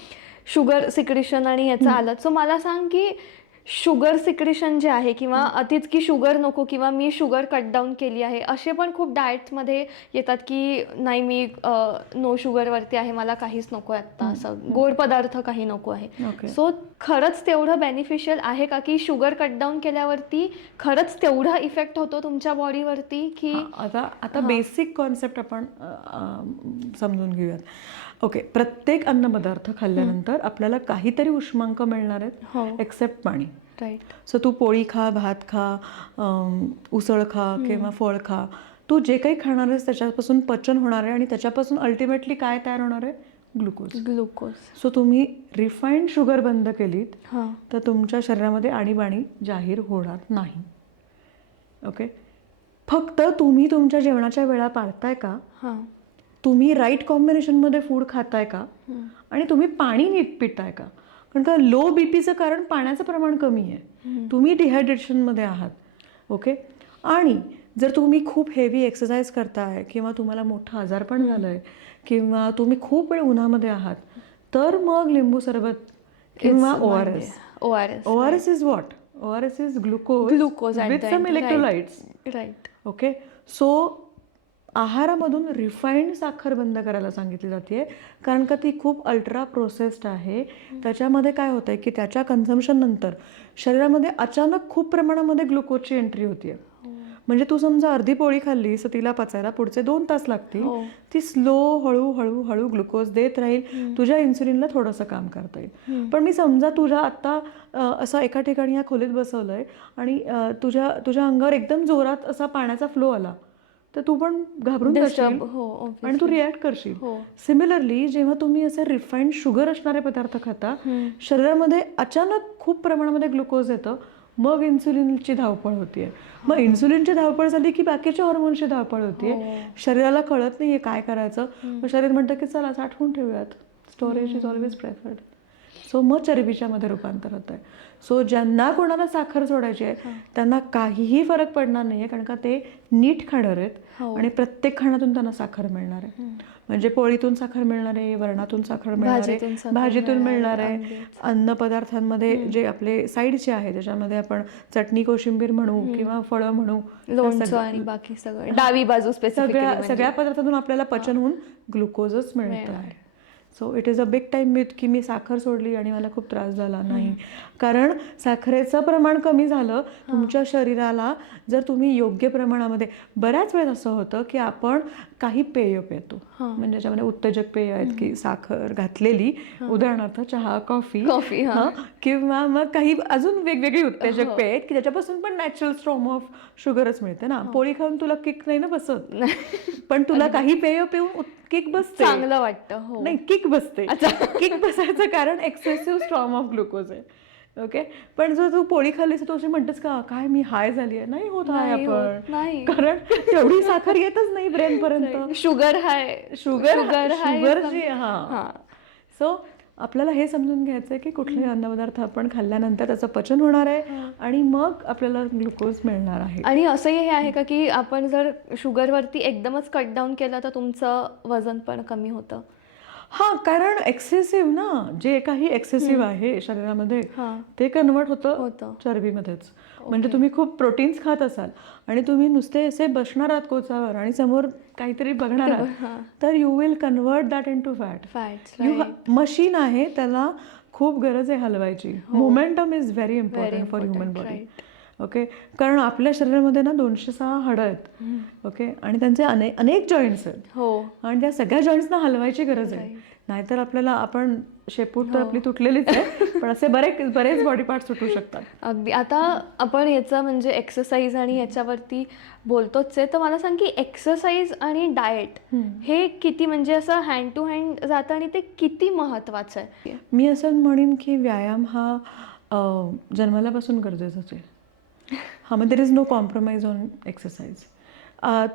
शुगर सिक्रेशन आणि ह्याचं आलं. सो मला सांग की शुगर सिक्रेशन जे आहे, किंवा अतिच की शुगर नको, किंवा मी शुगर कट डाऊन केली आहे, असे पण खूप डाएटमध्ये येतात की नाही मी नो शुगरवरती आहे, मला काहीच नको आहे आत्ता, असं गोड पदार्थ काही नको आहे. सो खरंच तेवढं बेनिफिशियल आहे का की शुगर कट डाऊन केल्यावरती खरंच तेवढा इफेक्ट होतो तुमच्या बॉडीवरती? की आता बेसिक कॉन्सेप्ट आपण समजून घेऊयात. ओके, प्रत्येक अन्नपदार्थ खाल्ल्यानंतर आपल्याला काहीतरी उष्मांक मिळणार आहेत एक्सेप्ट पाणी. राईट. सो तू पोळी खा, भात खा, उसळ खा किंवा फळ खा, तू जे काही खाणार आहेस त्याच्यापासून पचन होणार आहे आणि त्याच्यापासून अल्टिमेटली काय तयार होणार आहे? ग्लुकोज. सो तुम्ही रिफाईंड शुगर बंद केलीत तर तुमच्या शरीरामध्ये आणीबाणी जाहीर होणार नाही. ओके, फक्त तुम्ही तुमच्या जेवणाच्या वेळा पाळताय का, तुम्ही राईट कॉम्बिनेशनमध्ये फूड खाताय का, आणि तुम्ही पाणी नीट पिताय का? कारण का लो बीपीचं कारण पाण्याचं प्रमाण कमी आहे, तुम्ही डिहायड्रेशनमध्ये आहात. ओके, आणि जर तुम्ही खूप हेवी एक्सरसाइज करताय किंवा तुम्हाला मोठं आजारपण झालंय किंवा तुम्ही खूप वेळ उन्हामध्ये आहात, तर मग लिंबू सरबत किंवा ORS is what? ORS is glucose with some electrolytes. Right. Okay, so आहारामधून रिफाईंड साखर बंद करायला सांगितली जाते, कारण का ती खूप अल्ट्रा प्रोसेस्ड आहे. त्याच्यामध्ये काय होतं आहे की त्याच्या कन्झम्पशन नंतर शरीरामध्ये अचानक खूप प्रमाणामध्ये ग्लुकोजची एंट्री होते. म्हणजे तू समजा अर्धी पोळी खाल्लीस तर तिला पचायला पुढचे 2 तास लागतील. ती स्लो हळू ग्लुकोज देत राहील, तुझ्या इन्सुलिनला थोडंसं काम करता येईल. पण मी समजा तुझ्या आत्ता असं एका ठिकाणी या खोलीत बसवलंय आणि तुझ्या अंगावर एकदम जोरात असा पाण्याचा फ्लो आला, तर तू पण घाबरून जाशील आणि तू रिॲक्ट करशील. सिमिलरली जेव्हा तुम्ही असे रिफाईंड शुगर असणारे पदार्थ खाता, शरीरामध्ये अचानक खूप प्रमाणामध्ये ग्लुकोज येतं, मग इन्सुलिनची धावपळ होतीये. मग इन्सुलिनची धावपळ झाली की बाकीच्या हॉर्मोनची धावपळ होतीये. शरीराला कळत नाहीये काय करायचं, मग शरीर म्हणतं की चला साठवून ठेवूयात, storage is always preferred. So मग चरबीच्या मध्ये रूपांतर होतं आहे. सो ज्यांना कोणाला साखर सोडायची आहे त्यांना काहीही फरक पडणार नाही आहे, कारण का ते नीट खाणार आहेत आणि प्रत्येक खाण्यातून त्यांना साखर मिळणार आहे. म्हणजे पोळीतून साखर मिळणार आहे, वरणातून साखर मिळणार आहे, भाजीतून मिळणार आहे, अन्न पदार्थांमध्ये जे आपले साईडचे आहे त्याच्यामध्ये आपण चटणी कोशिंबीर म्हणू किंवा फळं म्हणू, लोणचं आणि बाकी सगळं डावी बाजू सगळ्या पदार्थातून आपल्याला पचन होऊन ग्लुकोजच मिळतं आहे. So it is a big time myth की मी साखर सोडली आणि मला खूप त्रास झाला. नाही, कारण साखरेचं प्रमाण कमी झालं तुमच्या शरीराला जर तुम्ही योग्य प्रमाणामध्ये. बऱ्याच वेळेस असं होतं की आपण काही पेय पितो, म्हणजे ज्याच्यामध्ये उत्तेजक पेय आहेत की साखर घातलेली, उदाहरणार्थ चहा, कॉफी किंवा मग काही अजून वेगवेगळी उत्तेजक पेय आहेत की त्याच्यापासून पण नॅचरल स्ट्रॉम ऑफ शुगरच मिळते ना. पोळी खाऊन तुला किक नाही ना बसत, पण तुला काही पेय पिऊन किक बसते, चांगलं वाटतं. नाही, किक बसते. किक बसायचं कारण एक्सेसिव्ह स्ट्रॉम ऑफ ग्लुकोज आहे. ओके, पण जर तू पोळी खाल्लीस तू अशी म्हणतेस का काय मी हाय झाली आहे, नाही होत आहे आपण, कारण तेवढी साखर येतच नाही ब्रेन पर्यंत. शुगर हाय, शुगरची. सो आपल्याला हे समजून घ्यायचं आहे की कुठलेही अन्नपदार्थ आपण खाल्ल्यानंतर त्याचं पचन होणार आहे आणि मग आपल्याला ग्लुकोज मिळणार आहे. आणि असंही हे आहे का की आपण जर शुगरवरती एकदमच कट डाऊन केलं तर तुमचं वजन पण कमी होतं? हां, कारण एक्सेसिव्ह ना, जे काही एक्सेसिव्ह आहे शरीरामध्ये ते कन्वर्ट होतं चरबीमध्येच. म्हणजे तुम्ही खूप प्रोटीन्स खात असाल आणि तुम्ही नुसते असे बसणार आहात कोचावर आणि समोर काहीतरी बघणार आहात तर you will convert that into fat. Machine आहे, त्याला खूप गरज आहे हलवायची. Momentum is very important for human body. Okay, कारण आपल्या शरीरामध्ये ना 206 हाडं आहेत. ओके, आणि त्यांचे अनेक जॉईंट्स आहेत आणि त्या सगळ्या जॉईंट्सना हलवायची गरज आहे. नाहीतर आपल्याला आपण शेपूट तर आपली तुटलेलीच आहे, पण असे बरेच बॉडी पार्ट तुटू शकतात. अगदी. आता आपण याचं म्हणजे एक्सरसाइज आणि याच्यावरती बोलतोच आहे, तर मला सांग की एक्सरसाइज आणि डाएट हे किती म्हणजे असं हँड टू हँड जातं आणि ते किती महत्त्वाचं आहे? मी असं म्हणेन की व्यायाम हा जन्मल्यापासून गरजेचाच आहे. मग there is no compromise on exercise.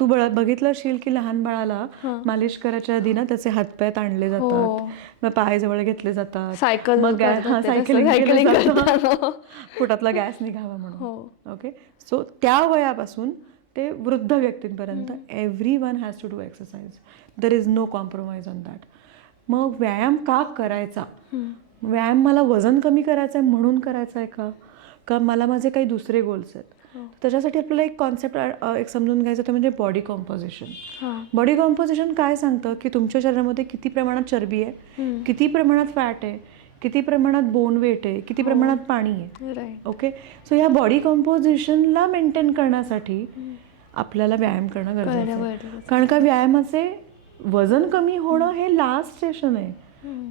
तू बघितलं असेल की लहान बाळाला मालिश करायच्या आधी ना त्याचे हातपाय ताणले जातात, मग पाय जवळ घेतले जातात, सायकल पोटातला गॅस निघावा म्हणून. ओके, सो त्या वयापासून ते वृद्ध व्यक्तींपर्यंत everyone has to do exercise. There is no compromise on that. मग व्यायाम का करायचा? व्यायाम मला वजन कमी करायचं आहे म्हणून करायचं आहे का मला माझे काही दुसरे गोल्स आहेत? त्याच्यासाठी आपल्याला एक कॉन्सेप्ट एक समजून घ्यायचं ते म्हणजे बॉडी कॉम्पोजिशन. बॉडी कॉम्पोजिशन काय सांगतं की तुमच्या शरीरामध्ये किती प्रमाणात चरबी आहे, किती प्रमाणात फॅट आहे, किती प्रमाणात बोन वेट आहे, किती प्रमाणात पाणी आहे. ओके, सो या बॉडी कॉम्पोजिशनला मेंटेन करण्यासाठी आपल्याला व्यायाम करणं गरजेचं आहे. कारण का व्यायामाचे वजन कमी होणं हे लास्ट स्टेशन आहे,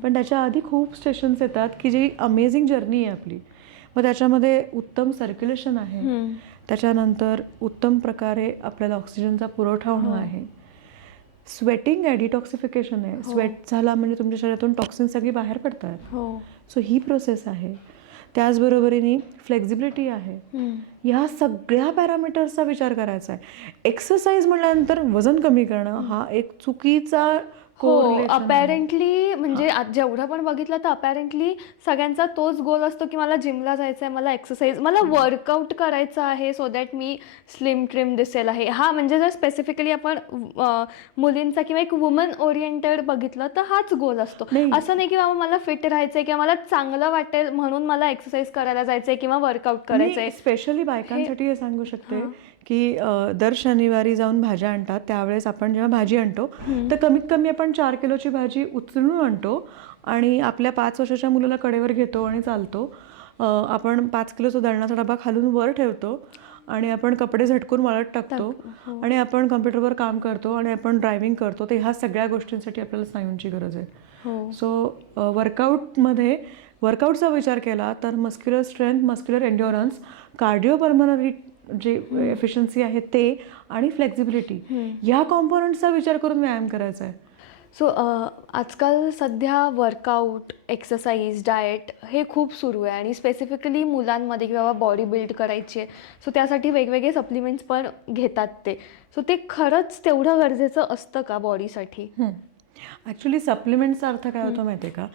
पण त्याच्या आधी खूप स्टेशन्स येतात की जी अमेझिंग जर्नी आहे आपली. मग त्याच्यामध्ये उत्तम सर्क्युलेशन आहे, त्याच्यानंतर उत्तम प्रकारे आपल्याला ऑक्सिजनचा पुरवठा होणं आहे, स्वेटिंग आहे, डिटॉक्सिफिकेशन आहे. स्वेट झाला म्हणजे तुमच्या शरीरातून टॉक्सिन सगळी बाहेर पडतात. सो ही प्रोसेस आहे. त्याचबरोबरीने फ्लेक्झिबिलिटी आहे. ह्या सगळ्या पॅरामीटर्सचा विचार करायचा आहे. एक्सरसाइज म्हटल्यानंतर वजन कमी करणं हा एक चुकीचा अपॅरेंटली म्हणजे जेवढं पण बघितलं तर अपॅरेंटली सगळ्यांचा तोच गोल असतो की मला जिमला जायचं आहे, मला एक्सरसाइज, मला वर्कआउट करायचं आहे so that me slim trim दिसेल आहे. म्हणजे जर स्पेसिफिकली आपण मुलींचा किंवा एक वुमन ओरिएंटेड बघितलं तर हाच गोल असतो. असं नाही की बाबा मला फिट राहायचंय किंवा मला चांगलं वाटेल म्हणून मला एक्सरसाइज करायला जायचंय किंवा वर्कआउट करायचंय. स्पेशली बायकांसाठी हे सांगू शकते की दर शनिवारी जाऊन भाज्या आणतात, त्यावेळेस आपण जेव्हा भाजी आणतो तर कमीत कमी आपण 4 किलोची भाजी उचलून आणतो आणि आपल्या 5 वर्षाच्या मुलाला कडेवर घेतो आणि चालतो. आपण 5 किलोचा दळणाचा डबा खालून वर ठेवतो आणि आपण कपडे झटकून वाळत टाकतो आणि आपण कम्प्युटरवर काम करतो आणि आपण ड्रायव्हिंग करतो. तर ह्या सगळ्या गोष्टींसाठी आपल्याला स्नायूंची गरज आहे. सो वर्कआउटचा विचार केला तर मस्क्युलर स्ट्रेंथ, मस्क्युलर एन्ड्युरन्स, कार्डिओपल्मनरी जी एफिशियन्सी आहे ते आणि फ्लेक्झिबिलिटी ह्या कॉम्पोनंट्सचा विचार करून व्यायाम करायचा आहे. सो आजकाल सध्या वर्कआउट, एक्सरसाइज, डाएट हे खूप सुरू आहे आणि स्पेसिफिकली मुलांमध्ये किंवा बॉडी बिल्ड करायची आहे. सो त्यासाठी वेगवेगळे सप्लिमेंट्स पण घेतात ते. सो ते खरंच तेवढं गरजेचं असतं का बॉडीसाठी? ॲक्च्युली सप्लिमेंटचा अर्थ काय होतो माहिती आहे का,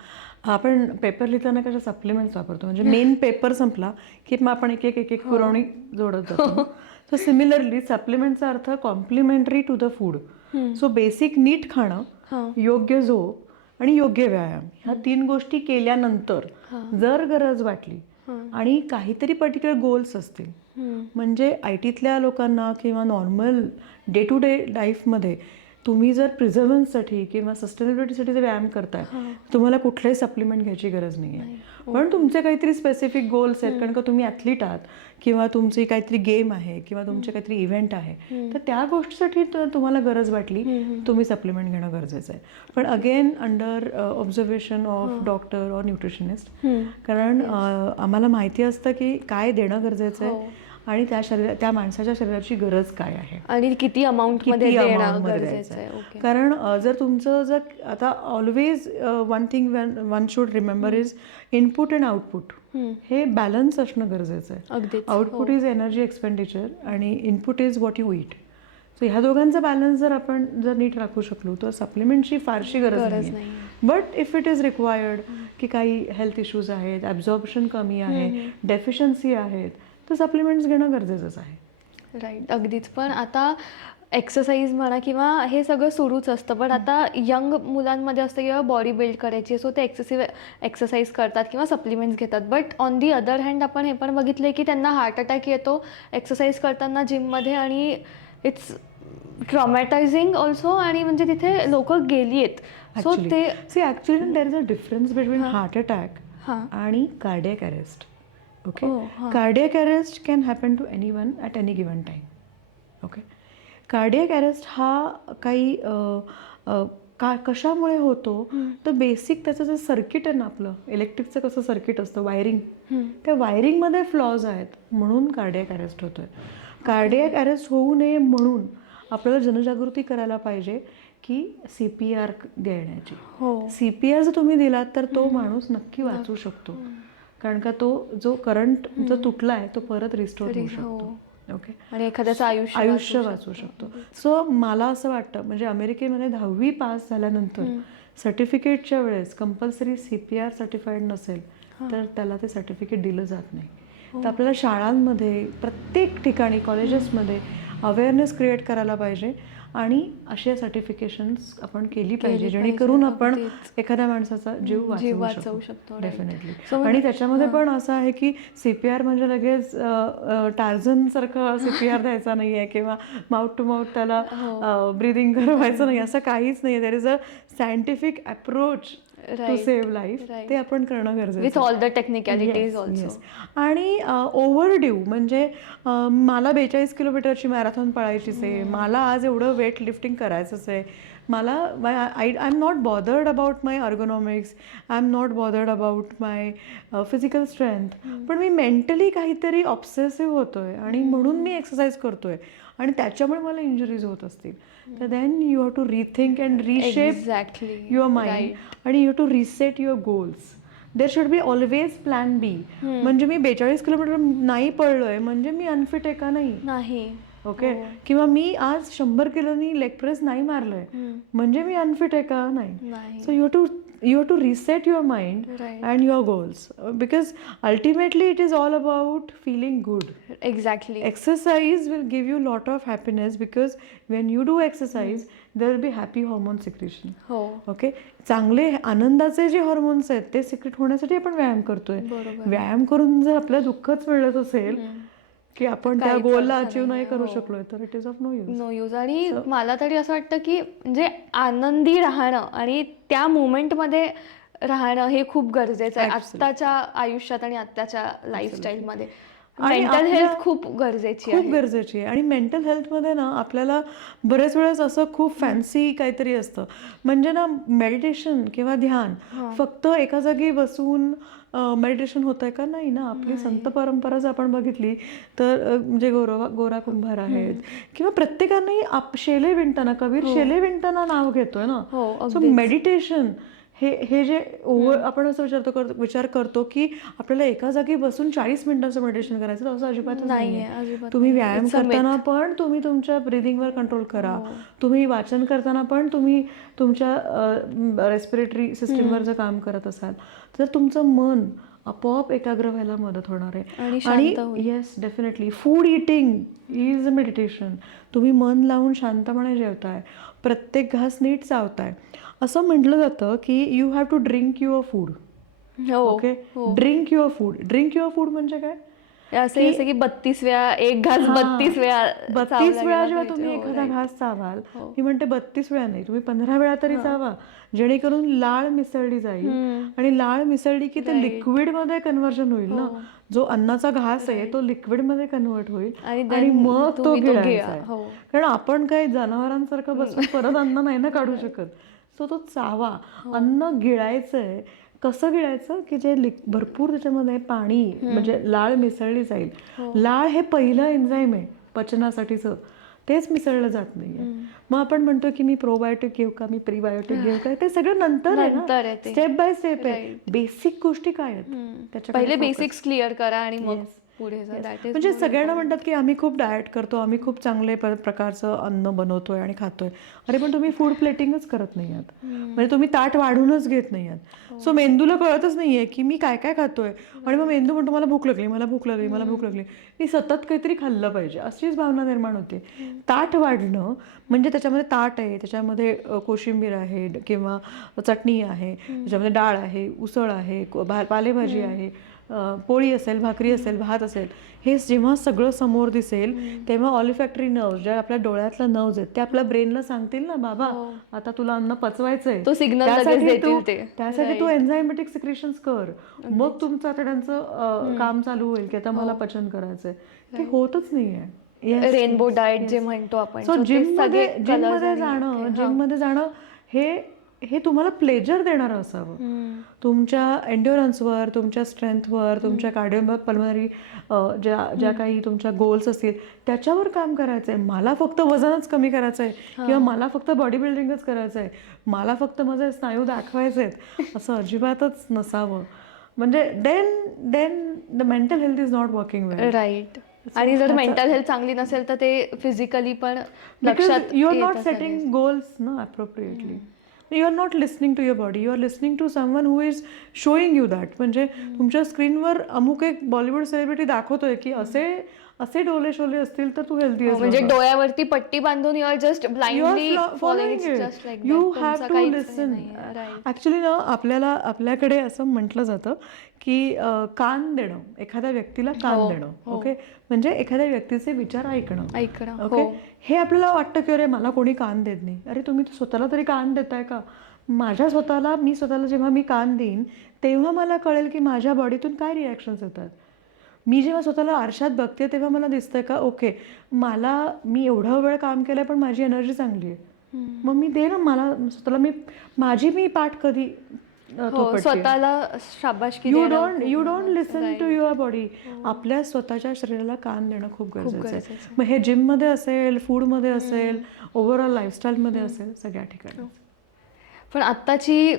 आपण पेपर लिहिताना कशा सप्लिमेंट्स वापरतो, म्हणजे मेन पेपर संपला की मग आपण एक एक एक एक पुरवणी जोडत जातो. सो सिमिलरली सप्लिमेंटचा अर्थ complimentary to the food. So basic नीट खाणं, योग्य झोप आणि योग्य व्यायाम, ह्या 3 गोष्टी केल्यानंतर जर गरज वाटली आणि काहीतरी पर्टिक्युलर गोल्स असतील, म्हणजे IT-तल्या लोकांना किंवा नॉर्मल डे टू डे लाईफमध्ये तुम्ही जर प्रिझर्वन्ससाठी किंवा सस्टेनेबिलिटीसाठी जर व्यायाम करताय, तुम्हाला कुठलाही सप्लिमेंट घ्यायची गरज नाही आहे. पण तुमचे काहीतरी स्पेसिफिक गोल्स आहेत, कारण का तुम्ही ॲथलीट आहात किंवा तुमची काहीतरी गेम आहे किंवा तुमचे काहीतरी इव्हेंट आहे, तर त्या गोष्टीसाठी तुम्हाला गरज वाटली तुम्ही सप्लिमेंट घेणं गरजेचं आहे. पण again under observation of doctor or nutritionist, कारण आम्हाला माहिती असतं की काय देणं गरजेचं आहे आणि त्या माणसाच्या शरीराची गरज काय आहे आणि किती अमाऊंटमध्ये किती देणं amount मध्ये गरजेचं द्यायचं आहे. आहे. कारण जर तुमचं जर आता always one thing one should remember is input and output, हे बॅलन्स असणं गरजेचं आहे. अगदीच. आउटपुट इज एनर्जी एक्सपेंडिचर आणि input is what you eat. So ह्या दोघांचा बॅलन्स जर आपण नीट राखू शकलो तर सप्लिमेंटची फारशी गरज नाही. But if it is required की काही हेल्थ इश्यूज आहेत, ॲब्झॉर्प्शन कमी आहे, डेफिशियन्सी आहेत, तर सप्लिमेंट्स घेणं गरजेचंच आहे. राईट, अगदीच. पण आता एक्सरसाइज म्हणा किंवा हे सगळं सुरूच असतं, पण आता यंग मुलांमध्ये असतं किंवा बॉडी बिल्ड करायची, सो ते एक्सरसाइज करतात किंवा सप्लिमेंट्स घेतात. But on the other hand आपण हे पण बघितलं आहे की त्यांना हार्ट अटॅक येतो एक्सरसाइज करताना जिममध्ये, आणि इट्स ट्रॉमॅटायझिंग ऑल्सो, आणि म्हणजे तिथे लोक गेली आहेत. सो ते actually there is a difference between heart attack आणि cardiac arrest. Okay, cardiac arrest can happen to anyone at any given time. Okay, cardiac arrest हा काही कशामुळे होतो तर बेसिक त्याचं जे सर्किट आहे ना, आपलं इलेक्ट्रिकचं कसं सर्किट असतं, वायरिंग, त्या वायरिंगमध्ये फ्लॉज आहेत म्हणून कार्डियक अरेस्ट होतोय. कार्डियक अरेस्ट होऊ नये म्हणून आपल्याला जनजागृती करायला पाहिजे की CPR देण्याची. CPR जर तुम्ही दिलात तर तो माणूस नक्की वाचू शकतो, कारण का तो जो करंट जो तुटला आहे तो परत रिस्टोर होऊ शकतो. ओके, आणि एखाद्याचं आयुष्य वाचू शकतो. सो मला असं वाटतं, म्हणजे अमेरिकेमध्ये 10वी पास झाल्यानंतर सर्टिफिकेटच्या वेळेस कंपल्सरी CPR सर्टिफाईड नसेल तर त्याला ते सर्टिफिकेट दिलं जात नाही. तर आपल्याला शाळांमध्ये, प्रत्येक ठिकाणी, कॉलेजेसमध्ये अवेअरनेस क्रिएट करायला पाहिजे आणि अशा सर्टिफिकेशन्स आपण केली पाहिजे, जेणेकरून आपण एखाद्या माणसाचा जीव वाचवू शकतो. डेफिनेटली. आणि त्याच्यामध्ये पण असं आहे की CPR म्हणजे लगेच टार्झन सारखं CPR द्यायचा नाही आहे किंवा माउथ टू माउथ त्याला ब्रिदिंग करवायचं नाही, असं काहीच नाही. There is a scientific approach to save life, ते आपण करणं गरजेचं with all the technicalities also. आणि ओव्हरड्यू म्हणजे मला 42 किलोमीटरची मॅरेथॉन पळायचीच आहे, मला आज एवढं वेट लिफ्टिंग करायचंच आहे, मला I am not bothered about my ergonomics, I am not bothered about my physical strength, पण मी मेंटली काहीतरी ऑब्सेसिव्ह होतोय आणि म्हणून मी एक्सरसाइज करतोय आणि त्याच्यामुळे मला इंजुरीज होत असतील, तर then you have to rethink and reshape your mind आणि you have to reset your goals. There should be always plan B. म्हणजे मी 42 किलोमीटर नाही पळलोय म्हणजे मी अनफिट आहे का नाही. ओके, किंवा मी आज 100 किलोनी लेग प्रेस नाही मारलोय म्हणजे मी अनफिट आहे का नाही. So you have to reset your mind and your goals, because ultimately it is all about feeling good. Exactly. Exercise will give you lot of happiness because when you do exercise there will be happy hormone secretion. Okay, चांगले आनंदाचे जे hormones आहेत ते secret होण्यासाठी आपण व्यायाम करतोय. व्यायाम करून जर आपल्याला दुःखच मिळत असेल की आपण त्या गोलला अचीव नाही करू शकलोय तर it is of no use. आणि मला तरी असं वाटतं की म्हणजे आनंदी राहणं आणि त्या मुवमेंटमध्ये राहणं हे खूप गरजेचं आहे आत्ताच्या आयुष्यात आणि आत्ताच्या लाईफस्टाईलमध्ये. मेंटल हेल्थ खूप गरजेची आहे. आणि मेंटल हेल्थमध्ये ना आपल्याला बरेच वेळेस असं खूप फॅन्सी काहीतरी असतं, म्हणजे ना मेडिटेशन किंवा ध्यान फक्त एका जागी बसून मेडिटेशन होत आहे का नाही ना. आपली संत परंपरा जर आपण बघितली तर म्हणजे गोरा कुंभार आहेत किंवा प्रत्येकाने शेले विणताना, कबीर शेले विणताना नाव घेतोय ना. सो मेडिटेशन हे जे आपण असं विचार करतो की आपल्याला एका जागी बसून 40 मिनिटांचं मेडिटेशन करायचं, तर असं अजिबातच नाहीये. अजिबात तुम्ही व्यायाम करताना पण तुम्ही तुमच्या ब्रिदिंगवर कंट्रोल करा. तुम्ही वाचन करताना पण तुम्ही तुमच्या रेस्पिरेटरी सिस्टीमवर जर काम करत असाल तर तुमचं मन आपोआप एकाग्र व्हायला मदत होणार आहे. आणि yes, definitely food eating is a meditation. तुम्ही मन लावून शांतपणे जेवताय, प्रत्येक घास नीट चावताय. असं म्हटलं जातं की you have to drink your food. Okay, drink your food. Drink your food म्हणजे काय? असं की 32 वेळा एक घास 32 वेळा 32 वेळा जेव्हा तुम्ही एखादा घास चावाल, मी म्हणते 32 वेळा नाही, तुम्ही 15 वेळा तरी चावा, जेणेकरून लाळ मिसळली जाईल. आणि लाळ मिसळली की ते लिक्विड मध्ये कन्व्हर्जन होईल ना. जो अन्नाचा घास आहे तो लिक्विड मध्ये कन्व्हर्ट होईल आणि मग तो गिळायचा आहे. कारण आपण काही जनावरांसारखं बसून परत अन्न नाही ना काढू शकत. सो तो चावा, अन्न गिळायचंय. कसं गिळायचं की जे भरपूर त्याच्यामध्ये पाणी म्हणजे लाळ मिसळली जाईल. लाळ हे पहिलं एन्झाईम आहे पचनासाठीचं, तेच मिसळलं जात नाहीये. मग आपण म्हणतो की मी प्रोबायोटिक घेऊ का, मी प्रीबायोटिक घेऊ का, ते सगळं नंतर आहे ना, स्टेप बाय स्टेप आहे. बेसिक गोष्टी काय आहेत पहिले बेसिक्स क्लिअर करा आणि मग पुढे. म्हणजे सगळ्यांना म्हणतात की आम्ही खूप डाएट करतो, आम्ही खूप चांगले प्रकारचं अन्न बनवतोय आणि खातोय. अरे पण तुम्ही फूड प्लेटिंगच करत नाही आहात, म्हणजे तुम्ही ताट वाढूनच घेत नाही आहात. सो मेंदूला कळतच नाहीये की मी काय काय खातोय. आणि मग मेंदू म्हणतो मला भूक लागली, मला भूक लागली, मला भूक लागली, मी सतत काहीतरी खाल्लं पाहिजे, अशीच भावना निर्माण होते. ताट वाढणं म्हणजे त्याच्यामध्ये ताट आहे, त्याच्यामध्ये कोशिंबीर आहे किंवा चटणी आहे, त्याच्यामध्ये डाळ आहे, उसळ आहे, पालेभाजी आहे, पोळी असेल, भाकरी असेल, भात असेल, हे जेव्हा सगळं समोर दिसेल तेव्हा ऑलिफॅक्टरी नर्व्स, ज्या आपल्या डोळ्यातल्या नर्व्स आहेत, ते आपल्या ब्रेनला सांगतील ना, बाबा आता तुला अन्न पचवायचंय, तो सिग्नल त्यासाठी तू एन्झायमॅटिक सिक्रेशन्स कर. मग तुमचं आतड्यांचं काम चालू होईल की आता मला पचन करायचंय. ते होतच नाहीये. रेनबो डाएट जे म्हणतो आपण. सो जिम मध्ये जाणं हे तुम्हाला प्लेजर देणारं असावं. तुमच्या एन्ड्युरन्सवर, तुमच्या स्ट्रेंथवर, तुमच्या कार्डिओपल्मनरी ज्या काही तुमच्या गोल्स असतील त्याच्यावर काम करायचंय. मला फक्त वजनच कमी करायचंय किंवा मला फक्त बॉडी बिल्डिंगच करायचंय, मला फक्त माझे स्नायू दाखवायचे आहेत, असं अजिबातच नसावं. म्हणजे then the mental health is not working well. Right. आणि जर मेंटल हेल्थ चांगली नसेल तर ते फिजिकली पण लक्षात you are not setting goals ना appropriately. You are not listening to your body, you are listening to someone who is showing you that. म्हणजे तुमच्या स्क्रीनवर अमुक एक बॉलिवूड सेलिब्रिटी दाखवतोय की असे डोले शोले असतील तर तू हेल्दी आहेस. म्हणजे डोळ्यावरती पट्टी बांधून you are just blindly following just like you have to listen. Actually ना आपल्याकडे असं म्हटलं जातं की कान देणं, एखाद्या व्यक्तीला कान देणं. ओके, म्हणजे एखाद्या व्यक्तीचे विचार ऐकणं. ओके, हे आपल्याला वाटतं की अरे मला कोणी कान देत नाही. अरे तुम्ही स्वतःला तरी कान देताय का? मी स्वतःला जेव्हा मी कान देईन तेव्हा मला कळेल की माझ्या बॉडीतून काय रिॲक्शन्स येतात. मी जेव्हा स्वतःला आरशात बघते तेव्हा मला दिसतंय का ओके मी एवढा वेळ काम केलंय पण माझी एनर्जी चांगली आहे, मग मी दे ना मला स्वतःला. मी पाठ कधी स्वतःला शाबासकी. You don't listen to your body. आपल्या स्वतःच्या शरीराला कान देणं खूप गरजेचं आहे. मग हे जिममध्ये असेल, फूडमध्ये असेल, ओव्हरऑल लाईफस्टाईलमध्ये असेल, सगळ्या ठिकाणी. पण आत्ताची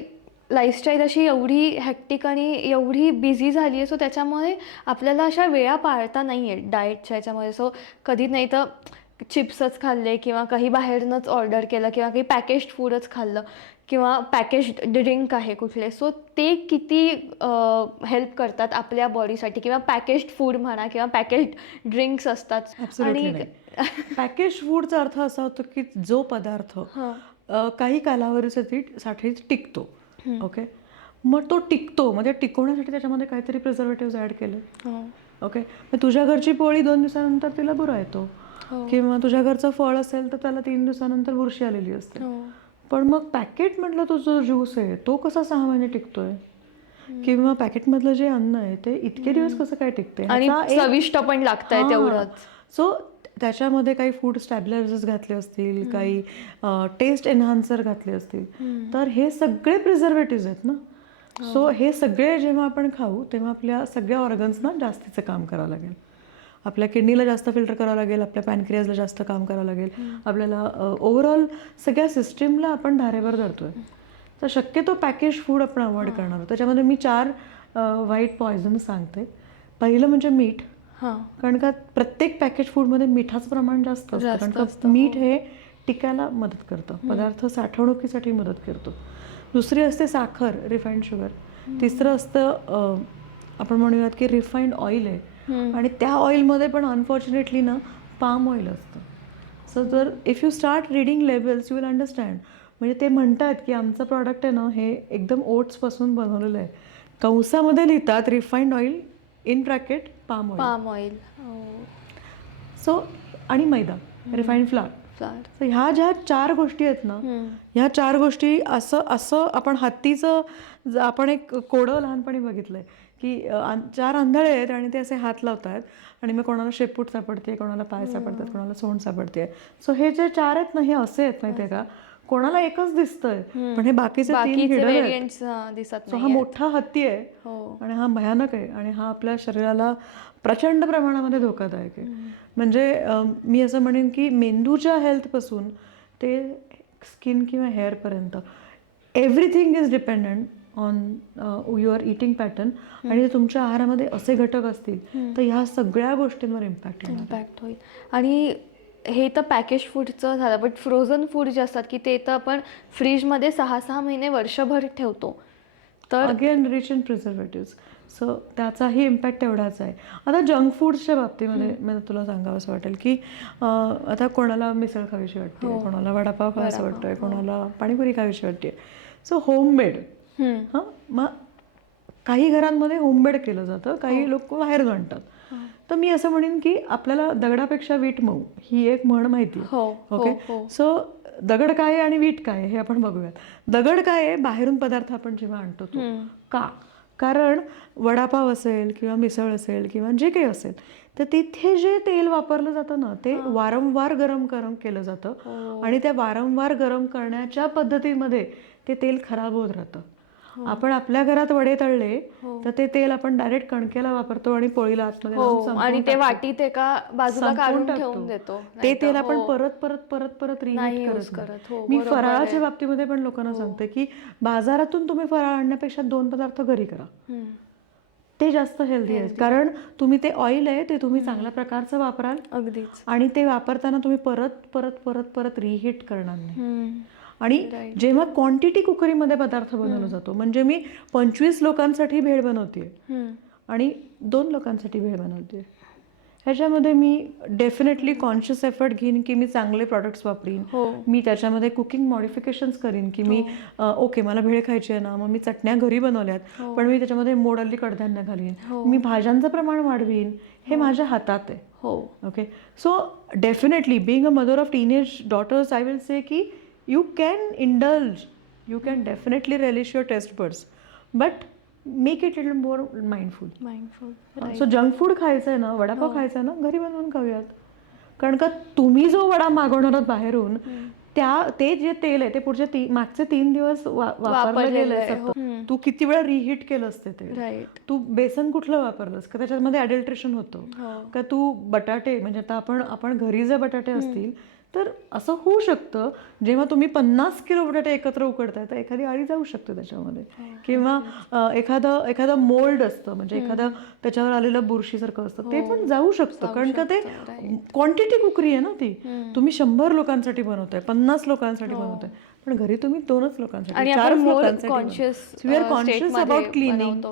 लाईफस्टाईल अशी एवढी हॅक्टिक आणि एवढी बिझी झाली आहे, सो त्याच्यामुळे आपल्याला अशा वेळा पाळता नाही आहेत डाएटच्या ह्याच्यामध्ये. सो कधी नाही तर चिप्सच खाल्ले किंवा काही बाहेरनंच ऑर्डर केलं किंवा काही पॅकेज्ड फूडच खाल्लं किंवा पॅकेज्ड ड्रिंक आहे कुठले. सो ते किती हेल्प करतात आपल्या बॉडीसाठी, किंवा पॅकेज्ड फूड म्हणा किंवा पॅकेज्ड ड्रिंक्स असतात. आणि पॅकेज्ड फूडचा अर्थ असा होतो की जो पदार्थ काही कालावधीसाठी टिकतो. ओके, मग तो टिकतो म्हणजे टिकवण्यासाठी त्याच्यामध्ये काहीतरी प्रिझर्वेटिव्ह ऍड केले. ओके, मग तुझ्या घरची पोळी 2 दिवसानंतर तिला बुरा येतो, किंवा तुझ्या घरचं फळ असेल तर त्याला 3 दिवसानंतर बुरशी आलेली असते. पण मग पॅकेट म्हटलं तो जो ज्यूस आहे तो कसा 6 महिने टिकतोय, किंवा पॅकेटमधलं जे अन्न आहे ते इतके दिवस कसं काय टिकते, आणि चविष्ट पण लागतंय तेवढंच. सो त्याच्यामध्ये काही फूड स्टॅबिलायझर्स घातले असतील, काही टेस्ट एनहान्सर घातले असतील, तर हे सगळे प्रिझर्वेटिव्ह आहेत ना. सो हे सगळे जेव्हा आपण खाऊ तेव्हा आपल्या सगळ्या ऑर्गन्सना जास्तीचं काम करावं लागेल. आपल्या किडनीला जास्त फिल्टर करावं लागेल, आपल्या पॅनक्रियाजला जास्त काम करावं लागेल, आपल्याला ओव्हरऑल सगळ्या सिस्टीमला आपण धारेवर धरतोय. तर शक्यतो पॅकेज फूड आपण अवॉइड करणार आहोत. त्याच्यामध्ये मी 4 वाईट पॉयझन सांगते. पहिलं म्हणजे मीठ, हां कारण का प्रत्येक पॅकेज फूडमध्ये मिठाचं प्रमाण जास्त असतं, कारण का मीठ हे टिकायला मदत करतं, पदार्थ साठवणुकीसाठी मदत करतो. दुसरी असते साखर, रिफाईंड शुगर. तिसरं असतं आपण म्हणूयात की रिफाईंड ऑइल आहे, आणि त्या ऑइलमध्ये पण अनफॉर्च्युनेटली ना पाम ऑइल असतं. सो जर if you start reading labels you will understand. म्हणजे ते म्हणतात की आमचं प्रॉडक्ट आहे ना हे एकदम ओट्सपासून बनवलेलं आहे, कंसामध्ये लिहितात refined oil in bracket palm oil. Palm oil. So आणि मैदा, रिफाईंड फ्लावर. तर ह्या ज्या 4 गोष्टी आहेत ना, ह्या 4 गोष्टी असं असं आपण हत्तीचं आपण एक कोडं लहानपणी बघितलंय की 4 आंधळे आहेत आणि ते असे हात लावतात आणि मग कोणाला शेपूट सापडते, कोणाला पाय सापडतात, कोणाला सोंड सापडते. सो हे जे 4 आहेत ना हे असे आहेत माहितीये का, कोणाला एकच दिसतंय पण हे बाकीचे 3 हिडन दिसत. सो हा मोठा हत्ती आहे आणि हा भयानक आहे आणि हा आपल्या शरीराला प्रचंड प्रमाणामध्ये धोकादायक आहे. म्हणजे मी असं म्हणेन की मेंदूच्या हेल्थपासून ते स्किन किंवा हेअरपर्यंत everything is dependent on your eating pattern. आणि तुमच्या आहारामध्ये असे घटक असतील तर ह्या सगळ्या गोष्टींवर इम्पॅक्ट होईल. आणि हे तर पॅकेज फूडचं झालं, बट फ्रोझन फूड जे असतात की ते तर आपण फ्रीजमध्ये 6-6 महिने वर्षभर ठेवतो, तर again rich in preservatives. So त्याचाही इम्पॅक्ट एवढाच आहे. आता जंक फूड्सच्या बाबतीमध्ये मला तुला सांगावं असं वाटेल की आता कोणाला मिसळ खावीशी वाटते, कोणाला वडापाव खावासा वाटतोय, कोणाला पाणीपुरी खावीशी वाटते. सो होममेड, हां मग काही घरांमध्ये होममेड केलं जातं, काही लोक बाहेर आणतात. तर मी असं म्हणेन की आपल्याला दगडापेक्षा वीट मऊ ही एक म्हण माहिती आहे. ओके, सो दगड काय आहे आणि वीट काय आहे हे आपण बघूयात. दगड काय आहे, बाहेरून पदार्थ आपण जेव्हा आणतो तो का, कारण वडापाव असेल किंवा मिसळ असेल किंवा जे काही असेल तर तिथे जे तेल वापरलं जातं ना ते वारंवार गरम गरम केलं जातं आणि त्या वारंवार गरम करण्याच्या पद्धतीमध्ये ते तेल खराब होत राहतं. आपण आपल्या घरात वडे तळले तर ते तेल आपण डायरेक्ट कणकेला वापरतो आणि पोळीला आतमध्ये लावून आणि ते वाटीत एका बाजूला काढून ठेवून देतो. ते तेल आपण परत परत परत परत रिहीट करत. मी फराळाच्या बाबतीमध्ये पण लोकांना सांगते की बाजारातून तुम्ही फराळ आणण्यापेक्षा 2 पदार्थ घरी करा, ते जास्त हेल्दी आहे. कारण तुम्ही ते ऑइल आहे ते तुम्ही चांगल्या प्रकारचं वापराल अगदीच, आणि ते वापरताना तुम्ही परत परत परत परत रिहीट करणार नाही. आणि जेव्हा क्वांटिटी कुकरीमध्ये पदार्थ बनवला जातो, म्हणजे मी 25 लोकांसाठी भेळ बनवते आणि 2 लोकांसाठी भेळ बनवते, ह्याच्यामध्ये मी डेफिनेटली कॉन्शियस एफर्ट घेईन की मी चांगले प्रॉडक्ट्स वापरीन. मी त्याच्यामध्ये कुकिंग मॉडिफिकेशन्स करीन की मी ओके मला भेळ खायची आहे ना, मग मी चटण्या घरी बनवल्यात पण मी त्याच्यामध्ये मोड आलेली कडधान्य घालीन, मी भाज्यांचं प्रमाण वाढवीन, हे माझ्या हातात आहे. Okay, so definitely being a mother of teenage daughters I will say की you can indulge, you can definitely relish your taste buds, but make it little more mindful. So junk food खायचं आहे ना, वडापाव खायचा आहे ना, घरी बनवून खाऊयात. कारण का तुम्ही जो वडा मागवणार आहात बाहेरून ते जे तेल आहे ते पुढचे मागचे 3 दिवस वापरलं गेलंय. तू किती वेळा रिहीट केलं असते ते, तू बेसन कुठलं वापरलंस का त्याच्यामध्ये अडल्ट्रेशन होतं का, तू बटाटे म्हणजे आता आपण घरी जर बटाटे असतील तर असं होऊ शकतं जेव्हा तुम्ही 50 किलो बटाटे एकत्र उकडताय तर एखादी अळी जाऊ शकते त्याच्यामध्ये, किंवा एखादं मोल्ड असतं म्हणजे एखादं त्याच्यावर आलेलं बुरशीसारखं असतं ते पण जाऊ शकतं. कारण का ते क्वांटिटी कुकरी आहे ना, ती तुम्ही 100 लोकांसाठी बनवताय, 50 लोकांसाठी बनवताय, पण घरी तुम्ही 2च लोकांसाठी, 4 लोकांसाठी. We are conscious about cleaning,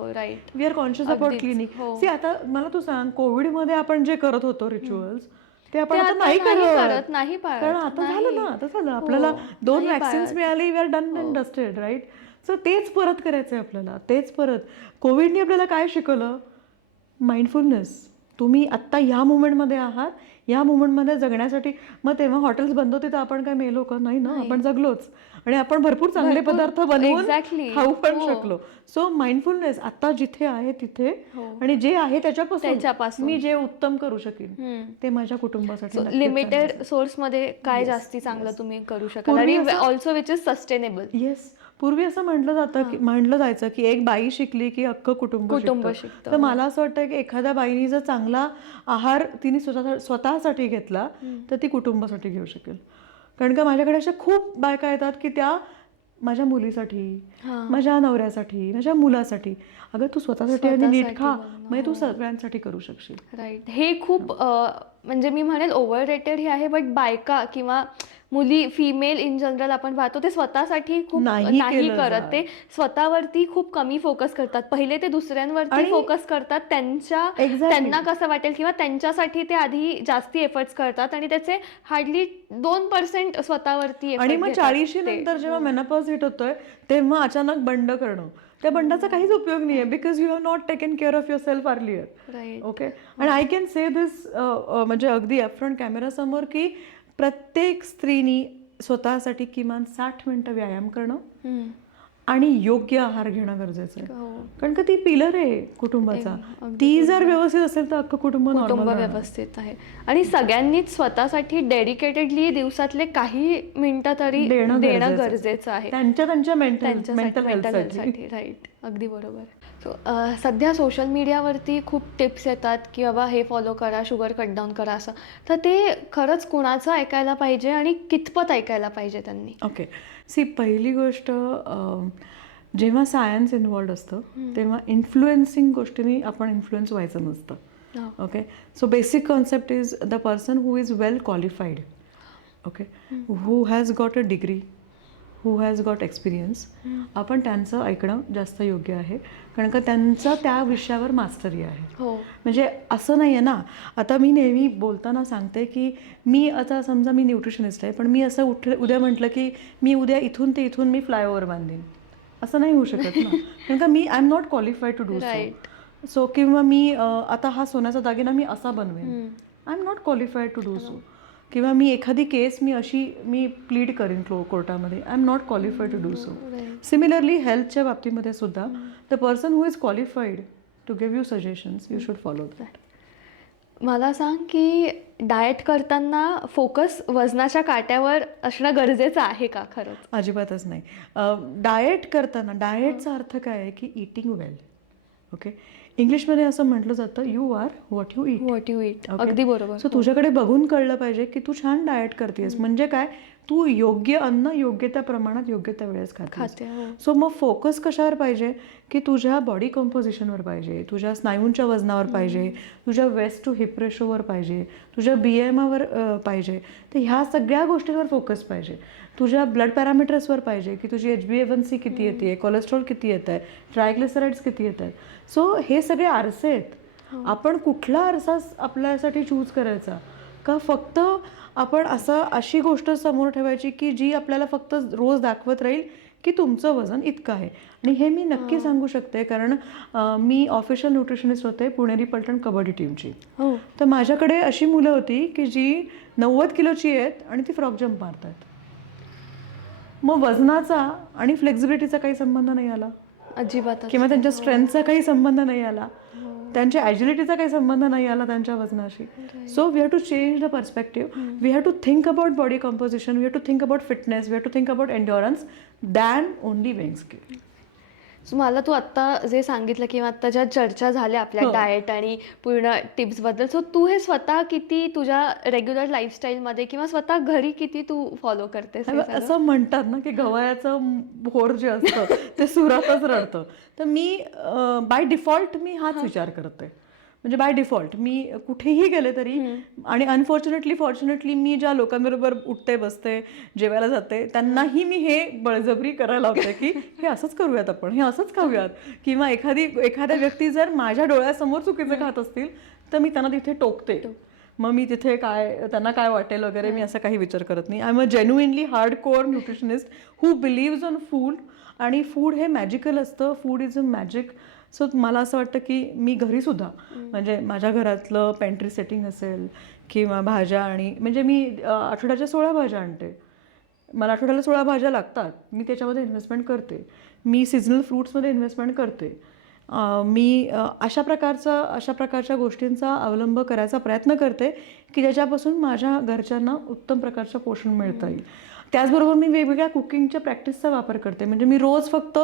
we are conscious about cleaning. See आता मला तू सांग, कोविडमध्ये आपण जे करत होतो रिच्युअल्स ते आपण आता नाही करत, कारण आता झालं ना, आता झालं आपल्याला 2 वॅक्सिन्स मिळाली, we are done and dusted, right. So तेच परत करायचं आहे आपल्याला, तेच परत. कोविडने आपल्याला काय शिकवलं, माइंडफुलनेस. तुम्ही आत्ता ह्या मुवमेंटमध्ये आहात, या मुवमेंटमध्ये जगण्यासाठी. मग तेव्हा हॉटेल्स बंद होते तर आपण काय मेलो का, नाही ना, आपण जगलोच आणि आपण भरपूर चांगले पदार्थ बनवून खाऊ पण शकलो. सो माइंडफुलनेस आता जिथे आहे तिथे आणि जे आहे त्याच्यापासून मी जे उत्तम करू शकेन ते माझ्या कुटुंबासाठी. लिमिटेड सोर्स मध्ये काय जास्ती चांगलं तुम्ही करू शकाल आणि also which is sustainable. Yes, पूर्वी असं म्हटलं जायचं की एक बाई शिकली की अख्खं कुटुंब शिकतं. तर मला असं वाटतं की एखाद्या बाईनी जर चांगला आहार तिने स्वतःसाठी घेतला तर ती कुटुंबासाठी घेऊ शकेल. कारण का माझ्याकडे अशा खूप बायका येतात की त्या माझ्या मुलीसाठी, माझ्या नवऱ्यासाठी, माझ्या मुलासाठी. अगं तू स्वतःसाठी आणि नीट खा, म्हणजे तू सगळ्यांसाठी करू शकशील. राईट. हे खूप म्हणजे मी म्हणेल ओव्हर रेटेड हे आहे, बट बायका किंवा मुली, फिमेल इन जनरल आपण पाहतो ते स्वतःसाठी खूप नाही नाही केलं करत. जात. ते स्वतःवरती खूप कमी फोकस करतात. पहिले ते दुसऱ्यांवरती फोकस करतात, त्यांना कसं वाटेल किंवा त्यांच्यासाठी ते आधी जास्ती एफर्ट्स करतात आणि त्याचे हार्डली 2% स्वतःवरती आणि मग 40 नंतर जेव्हा मेनोपॉज हिट होतोय तेव्हा अचानक बंड करणं, त्या बंडाचा काहीच उपयोग नाहीये, because you have not taken care of yourself earlier. Right. Okay. आणि आय कॅन से दिस म्हणजे अगदी अपफ्रंट कॅमेरासमोर की प्रत्येक स्त्रीनी स्वतःसाठी किमान 60 मिनिटं व्यायाम करणं आणि योग्य आहार घेणं गरजेचं आहे. कारण का ती पिलर आहे कुटुंबाचा. ती जर व्यवस्थित असेल तर अख्खं कुटुंब व्यवस्थित आहे. आणि सगळ्यांनीच स्वतःसाठी डेडिकेटेडली दिवसातले काही मिनिटं तरी देणं गरजेचं आहे त्यांच्या मेंटल हेल्थसाठी. राईट. अगदी बरोबर. सो सध्या सोशल मीडियावरती खूप टिप्स येतात की बाबा हे फॉलो करा, शुगर कट डाऊन करा असं. तर ते खरंच कुणाचं ऐकायला पाहिजे आणि कितपत ऐकायला पाहिजे त्यांनी? ओके. पहिली गोष्ट, जेव्हा सायन्स इन्व्हॉल्ड असतं तेव्हा इन्फ्लुएन्सिंग गोष्टींनी आपण इन्फ्लुएन्स व्हायचं नसतं. Okay. So basic concept is the person who is well qualified, okay, who has got a degree, who has got experience, आपण त्यांचं ऐकणं जास्त योग्य आहे. कारण का त्यांचं त्या विषयावर मास्टरी आहे. म्हणजे असं नाही आहे ना, आता मी नेहमी बोलताना सांगते की मी आता समजा मी न्यूट्रिशनिस्ट आहे, पण मी असं उद्या म्हटलं की मी उद्या इथून ते इथून मी फ्लायओव्हर बांधेन, असं नाही होऊ शकत ना. कारण का मी I am not qualified to do so. किंवा मी आता हा सोन्याचा दागिना मी असा बनवेन, I am not qualified to do so. किंवा मी एखादी केस मी प्लीड करेन कोर्टामध्ये, I am not qualified to do so. Similarly हेल्थच्या बाबतीमध्ये सुद्धा the person who is qualified to give you suggestions, you should follow that. मला सांग की डाएट करताना फोकस वजनाच्या काट्यावर असणं गरजेचं आहे का खरंच? अजिबातच नाही. डाएट करताना, डाएटचा अर्थ काय आहे की इटिंग वेल. ओके. इंग्लिशमध्ये असं म्हटलं जातं, you are what you eat. अगदी बरोबर. सो तुझ्याकडे बघून कळलं पाहिजे की तू छान डाएट करतेस, म्हणजे काय, तू योग्य अन्न योग्य त्या प्रमाणात योग्य त्या वेळेस खाते. सो मग फोकस कशावर पाहिजे की तुझ्या बॉडी कंपोजिशनवर पाहिजे, तुझ्या स्नायूंच्या वजनावर पाहिजे, तुझ्या वेस्ट टू हिप रेशोवर पाहिजे, तुझ्या BMI पाहिजे. तर ह्या सगळ्या गोष्टींवर फोकस पाहिजे. तुझ्या ब्लड पॅरामीटर्सवर पाहिजे की तुझी HbA1c किती येते, कोलेस्ट्रॉल किती येत आहे, ट्रायग्लिसराइड्स किती येत आहेत. सो हे सगळे आरसे आहेत. आपण कुठला आरसा आपल्यासाठी चूज करायचा का, फक्त आपण अशी गोष्ट समोर ठेवायची की जी आपल्याला फक्त रोज दाखवत राहील की तुमचं वजन इतकं आहे. आणि हे मी नक्की सांगू शकते, कारण मी ऑफिशियल न्यूट्रिशनिस्ट होते पुणेरी पलटण कबड्डी टीमची. तर माझ्याकडे अशी मुलं होती की जी 90 किलोची आहेत आणि ती फ्रॉक जंप मारतात. मग वजनाचा आणि फ्लेक्झिबिलिटीचा काही संबंध नाही आला अजिबात, किंवा त्यांच्या स्ट्रेंथचा काही संबंध नाही आला, त्यांच्या ॲजिलिटीचा काही संबंध नाही आला त्यांच्या वजनाशी. So we have to change the perspective. We have to think about body composition, we have to think about fitness, we have to think about endurance than only weighing scale. So मला तू आत्ता जे सांगितलं किंवा आत्ता ज्या चर्चा झाल्या आपल्या डाएट आणि पूर्ण टिप्सबद्दल, सो तू हे स्वतः किती तुझ्या रेग्युलर लाईफस्टाईलमध्ये किंवा स्वतः घरी किती तू फॉलो करतेस? असं म्हणतात ना की गवयाचं भोर जे असतं ते सुरातच रडतं. तर मी बाय डिफॉल्ट मी हाच विचार करते. म्हणजे बाय डिफॉल्ट मी कुठेही गेले तरी, आणि फॉर्च्युनेटली मी ज्या लोकांबरोबर उठते बसते जेवायला जाते त्यांनाही मी हे बळजबरी करायला होते की हे असंच करूयात, आपण हे असंच खाऊयात. किंवा एखाद्या व्यक्ती जर माझ्या डोळ्यासमोर चुकीचं खात असतील तर मी त्यांना तिथे टोकते. मग मी तिथे त्यांना काय वाटेल वगैरे मी असा काही विचार करत नाही. I am a genuinely hard core nutritionist who बिलीव्ज on food. आणि फूड हे मॅजिकल असतं, food is a magic. So मला असं वाटतं की मी घरीसुद्धा म्हणजे माझ्या घरातलं पेंट्री सेटिंग असेल किंवा भाज्या, आणि म्हणजे मी आठवड्याच्या 16 भाज्या आणते. मला आठवड्याला 16 भाज्या लागतात, मी त्याच्यामध्ये इन्व्हेस्टमेंट करते. मी सिजनल फ्रूट्समध्ये इन्व्हेस्टमेंट करते. मी अशा प्रकारच्या गोष्टींचा अवलंब करायचा प्रयत्न करते की ज्याच्यापासून माझ्या घरच्यांना उत्तम प्रकारचं पोषण मिळता येईल. त्याचबरोबर मी वेगवेगळ्या कुकिंगच्या प्रॅक्टिसचा वापर करते. म्हणजे मी रोज फक्त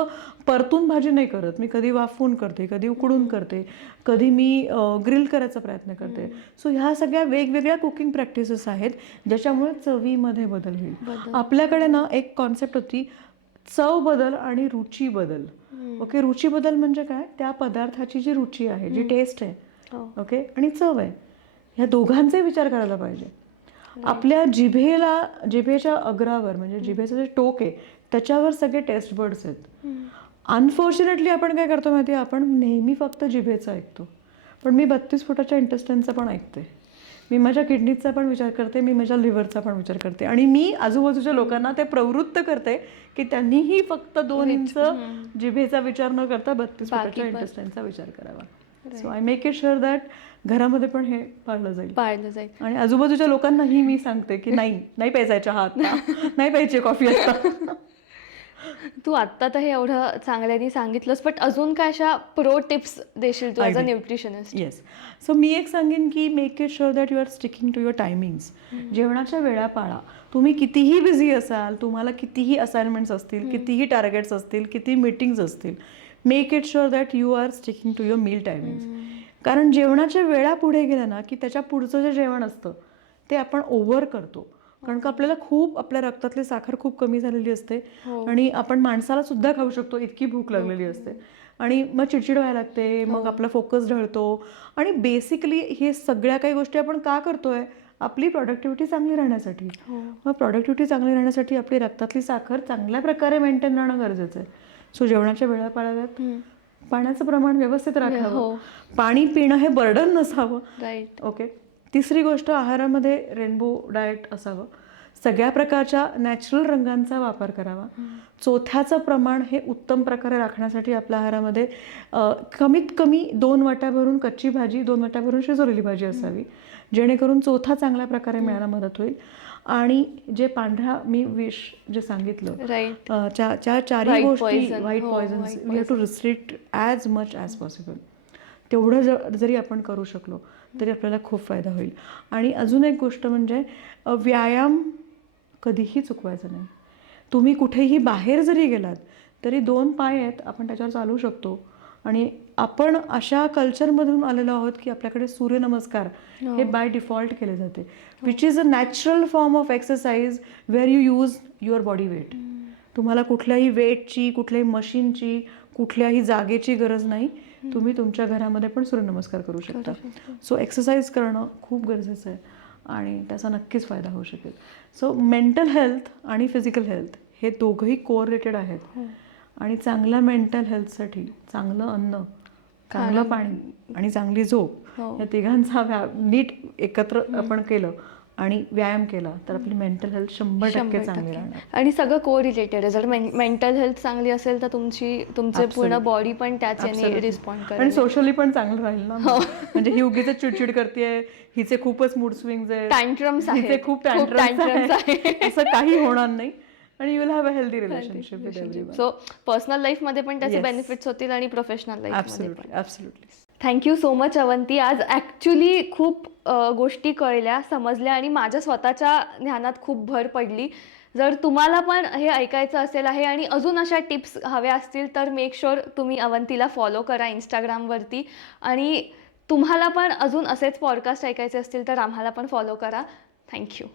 परतून भाजी नाही करत, मी कधी वाफवून करते, कधी उकडून करते, कधी मी ग्रिल करायचा प्रयत्न करते. सो ह्या सगळ्या वेगवेगळ्या कुकिंग प्रॅक्टिसेस आहेत ज्याच्यामुळे चवीमध्ये बदल होईल. आपल्याकडे ना एक कॉन्सेप्ट होती, चव बदल आणि रुची बदल. ओके, रुची बदल म्हणजे काय, त्या पदार्थाची जी रुची आहे, जी टेस्ट आहे, ओके, आणि चव आहे, ह्या दोघांचे विचार करायला पाहिजे. आपल्या जिभेच्या अग्रावर म्हणजे जिभेचं जे टोक आहे त्याच्यावर सगळे टेस्ट बर्ड्स आहेत. अनफॉर्च्युनेटली आपण काय करतो माहिती आहे, आपण नेहमी फक्त जिभेचं ऐकतो, पण मी 32 फुटाच्या इंटेस्टाईनचा पण ऐकते, मी माझ्या किडनीचा पण विचार करते, मी माझ्या लिव्हरचा पण विचार करते, आणि मी आजूबाजूच्या लोकांना ते प्रवृत्त करते की त्यांनीही फक्त 2 इंच जिभेचा विचार न करता 32 फुटाच्या इंटेस्टाईनचा विचार करावा. So I make it sure that घरामध्ये पण हे पाळलं जाईल. आणि आजूबाजूच्या लोकांनाही मी सांगते की नाही प्यायचा चहा आता, नाही प्यायची कॉफी आता. तू आत्ता तर हे एवढं चांगल्याने सांगितलंस, बट अजून काय अशा प्रो टिप्स देशील तू as a nutritionist? Yes. So मी एक सांगेन की make it sure that you are sticking to your timings. जेवणाच्या वेळा पाळा. तुम्ही कितीही बिझी असाल, तुम्हाला कितीही असाइनमेंट्स असतील, कितीही टार्गेट्स असतील, किती मीटिंग्स असतील, make it sure that you are sticking to your meal timings. कारण जेवणाच्या वेळा पुढे गेल्या ना की त्याच्या पुढचं जे जेवण असतं ते आपण ओव्हर करतो, कारण का आपल्याला खूप आपल्या रक्तातली साखर खूप कमी झालेली असते, आणि आपण माणसाला सुद्धा खाऊ शकतो इतकी भूक लागलेली असते, आणि मग चिडचिड व्हायला लागते, मग आपला फोकस ढळतो. आणि बेसिकली हे सगळ्या काही गोष्टी आपण का करतोय, आपली प्रॉडक्टिव्हिटी चांगली राहण्यासाठी. मग प्रॉडक्टिव्हिटी चांगली राहण्यासाठी आपली रक्तातली साखर चांगल्या प्रकारे मेंटेन राहणं गरजेचं आहे. सो जेवणाच्या वेळा पाळाव्यात, पाण्याचं प्रमाण व्यवस्थित राखावं, पाणी पिणं हे बर्डन नसावं. राईट. ओके. तिसरी गोष्ट, आहारामध्ये रेनबो डाएट असावं, सगळ्या प्रकारच्या नॅचरल रंगांचा वापर करावा. चोथ्याचं प्रमाण हे उत्तम प्रकारे राखण्यासाठी आपल्या आहारामध्ये कमीत कमी 2 वाट्या भरून कच्ची भाजी, 2 वाट्या भरून शिजवलेली भाजी असावी, जेणेकरून चोथा चांगल्या प्रकारे मिळायला मदत होईल. आणि जे पांढरा मी विष जे सांगितलं, चारही गोष्टी, white poisons, we have to restrict as much as possible. तेवढं जरी आपण करू शकलो तरी आपल्याला खूप फायदा होईल. आणि अजून एक गोष्ट म्हणजे व्यायाम कधीही चुकवायचा नाही. तुम्ही कुठेही बाहेर जरी गेलात तरी 2 पाय आहेत, आपण त्याच्यावर चालू शकतो. आणि आपण अशा कल्चरमधून आलेलो आहोत की आपल्याकडे सूर्यनमस्कार हे बाय डिफॉल्ट केले जाते, which is a natural form of exercise where you use your body weight. तुम्हाला कुठल्याही वेटची, कुठल्याही मशीनची, कुठल्याही जागेची गरज नाही. तुम्ही तुमच्या घरामध्ये पण सूर्यनमस्कार करू शकता. सो एक्सरसाइज करणं खूप गरजेचं आहे आणि त्याचा नक्कीच फायदा होऊ शकेल. सो मेंटल हेल्थ आणि फिजिकल हेल्थ हे दोघंही कोरिलेटेड आहेत. आणि चांगल्या मेंटल हेल्थसाठी चांगलं अन्न, चांगलं पाणी आणि चांगली झोप या तिघांचा नीट एकत्र आपण केलं आणि व्यायाम केला तर आपली मेंटल हेल्थ 100% चांगली राहणार. आणि सगळं को रिलेटेड आहे. जर मेंटल हेल्थ चांगली असेल तर तुमचे पूर्ण बॉडी पण त्याच्याने रिस्पॉन्ड करेल, आणि सोशली पण चांगलं राहील ना. म्हणजे ही उगीच चिडचिड करते, हिचे खूपच मूड स्विंग्स आहेत, टँट्रम्स हिचे खूप टँट्रम्स आहेत, असं काही होणार नाही. आणि you will have a healthy relationship with everyone. So personal लाईफमध्ये पण त्याचे बेनिफिट्स होतील आणि प्रोफेशनल लाईफमध्ये पण. Absolutely. Thank you so much Avanti. आज ॲक्च्युली खूप गोष्टी कळल्या, समजल्या आणि माझ्या स्वतःच्या ज्ञानात खूप भर पडली. जर तुम्हाला पण हे ऐकायचं असेल आहे आणि अजून अशा टिप्स हव्या असतील तर मेक शुअर तुम्ही अवंतीला फॉलो करा इंस्टाग्रामवरती. आणि तुम्हाला पण अजून असेच पॉडकास्ट ऐकायचे असतील तर आम्हाला पण फॉलो करा. थँक्यू.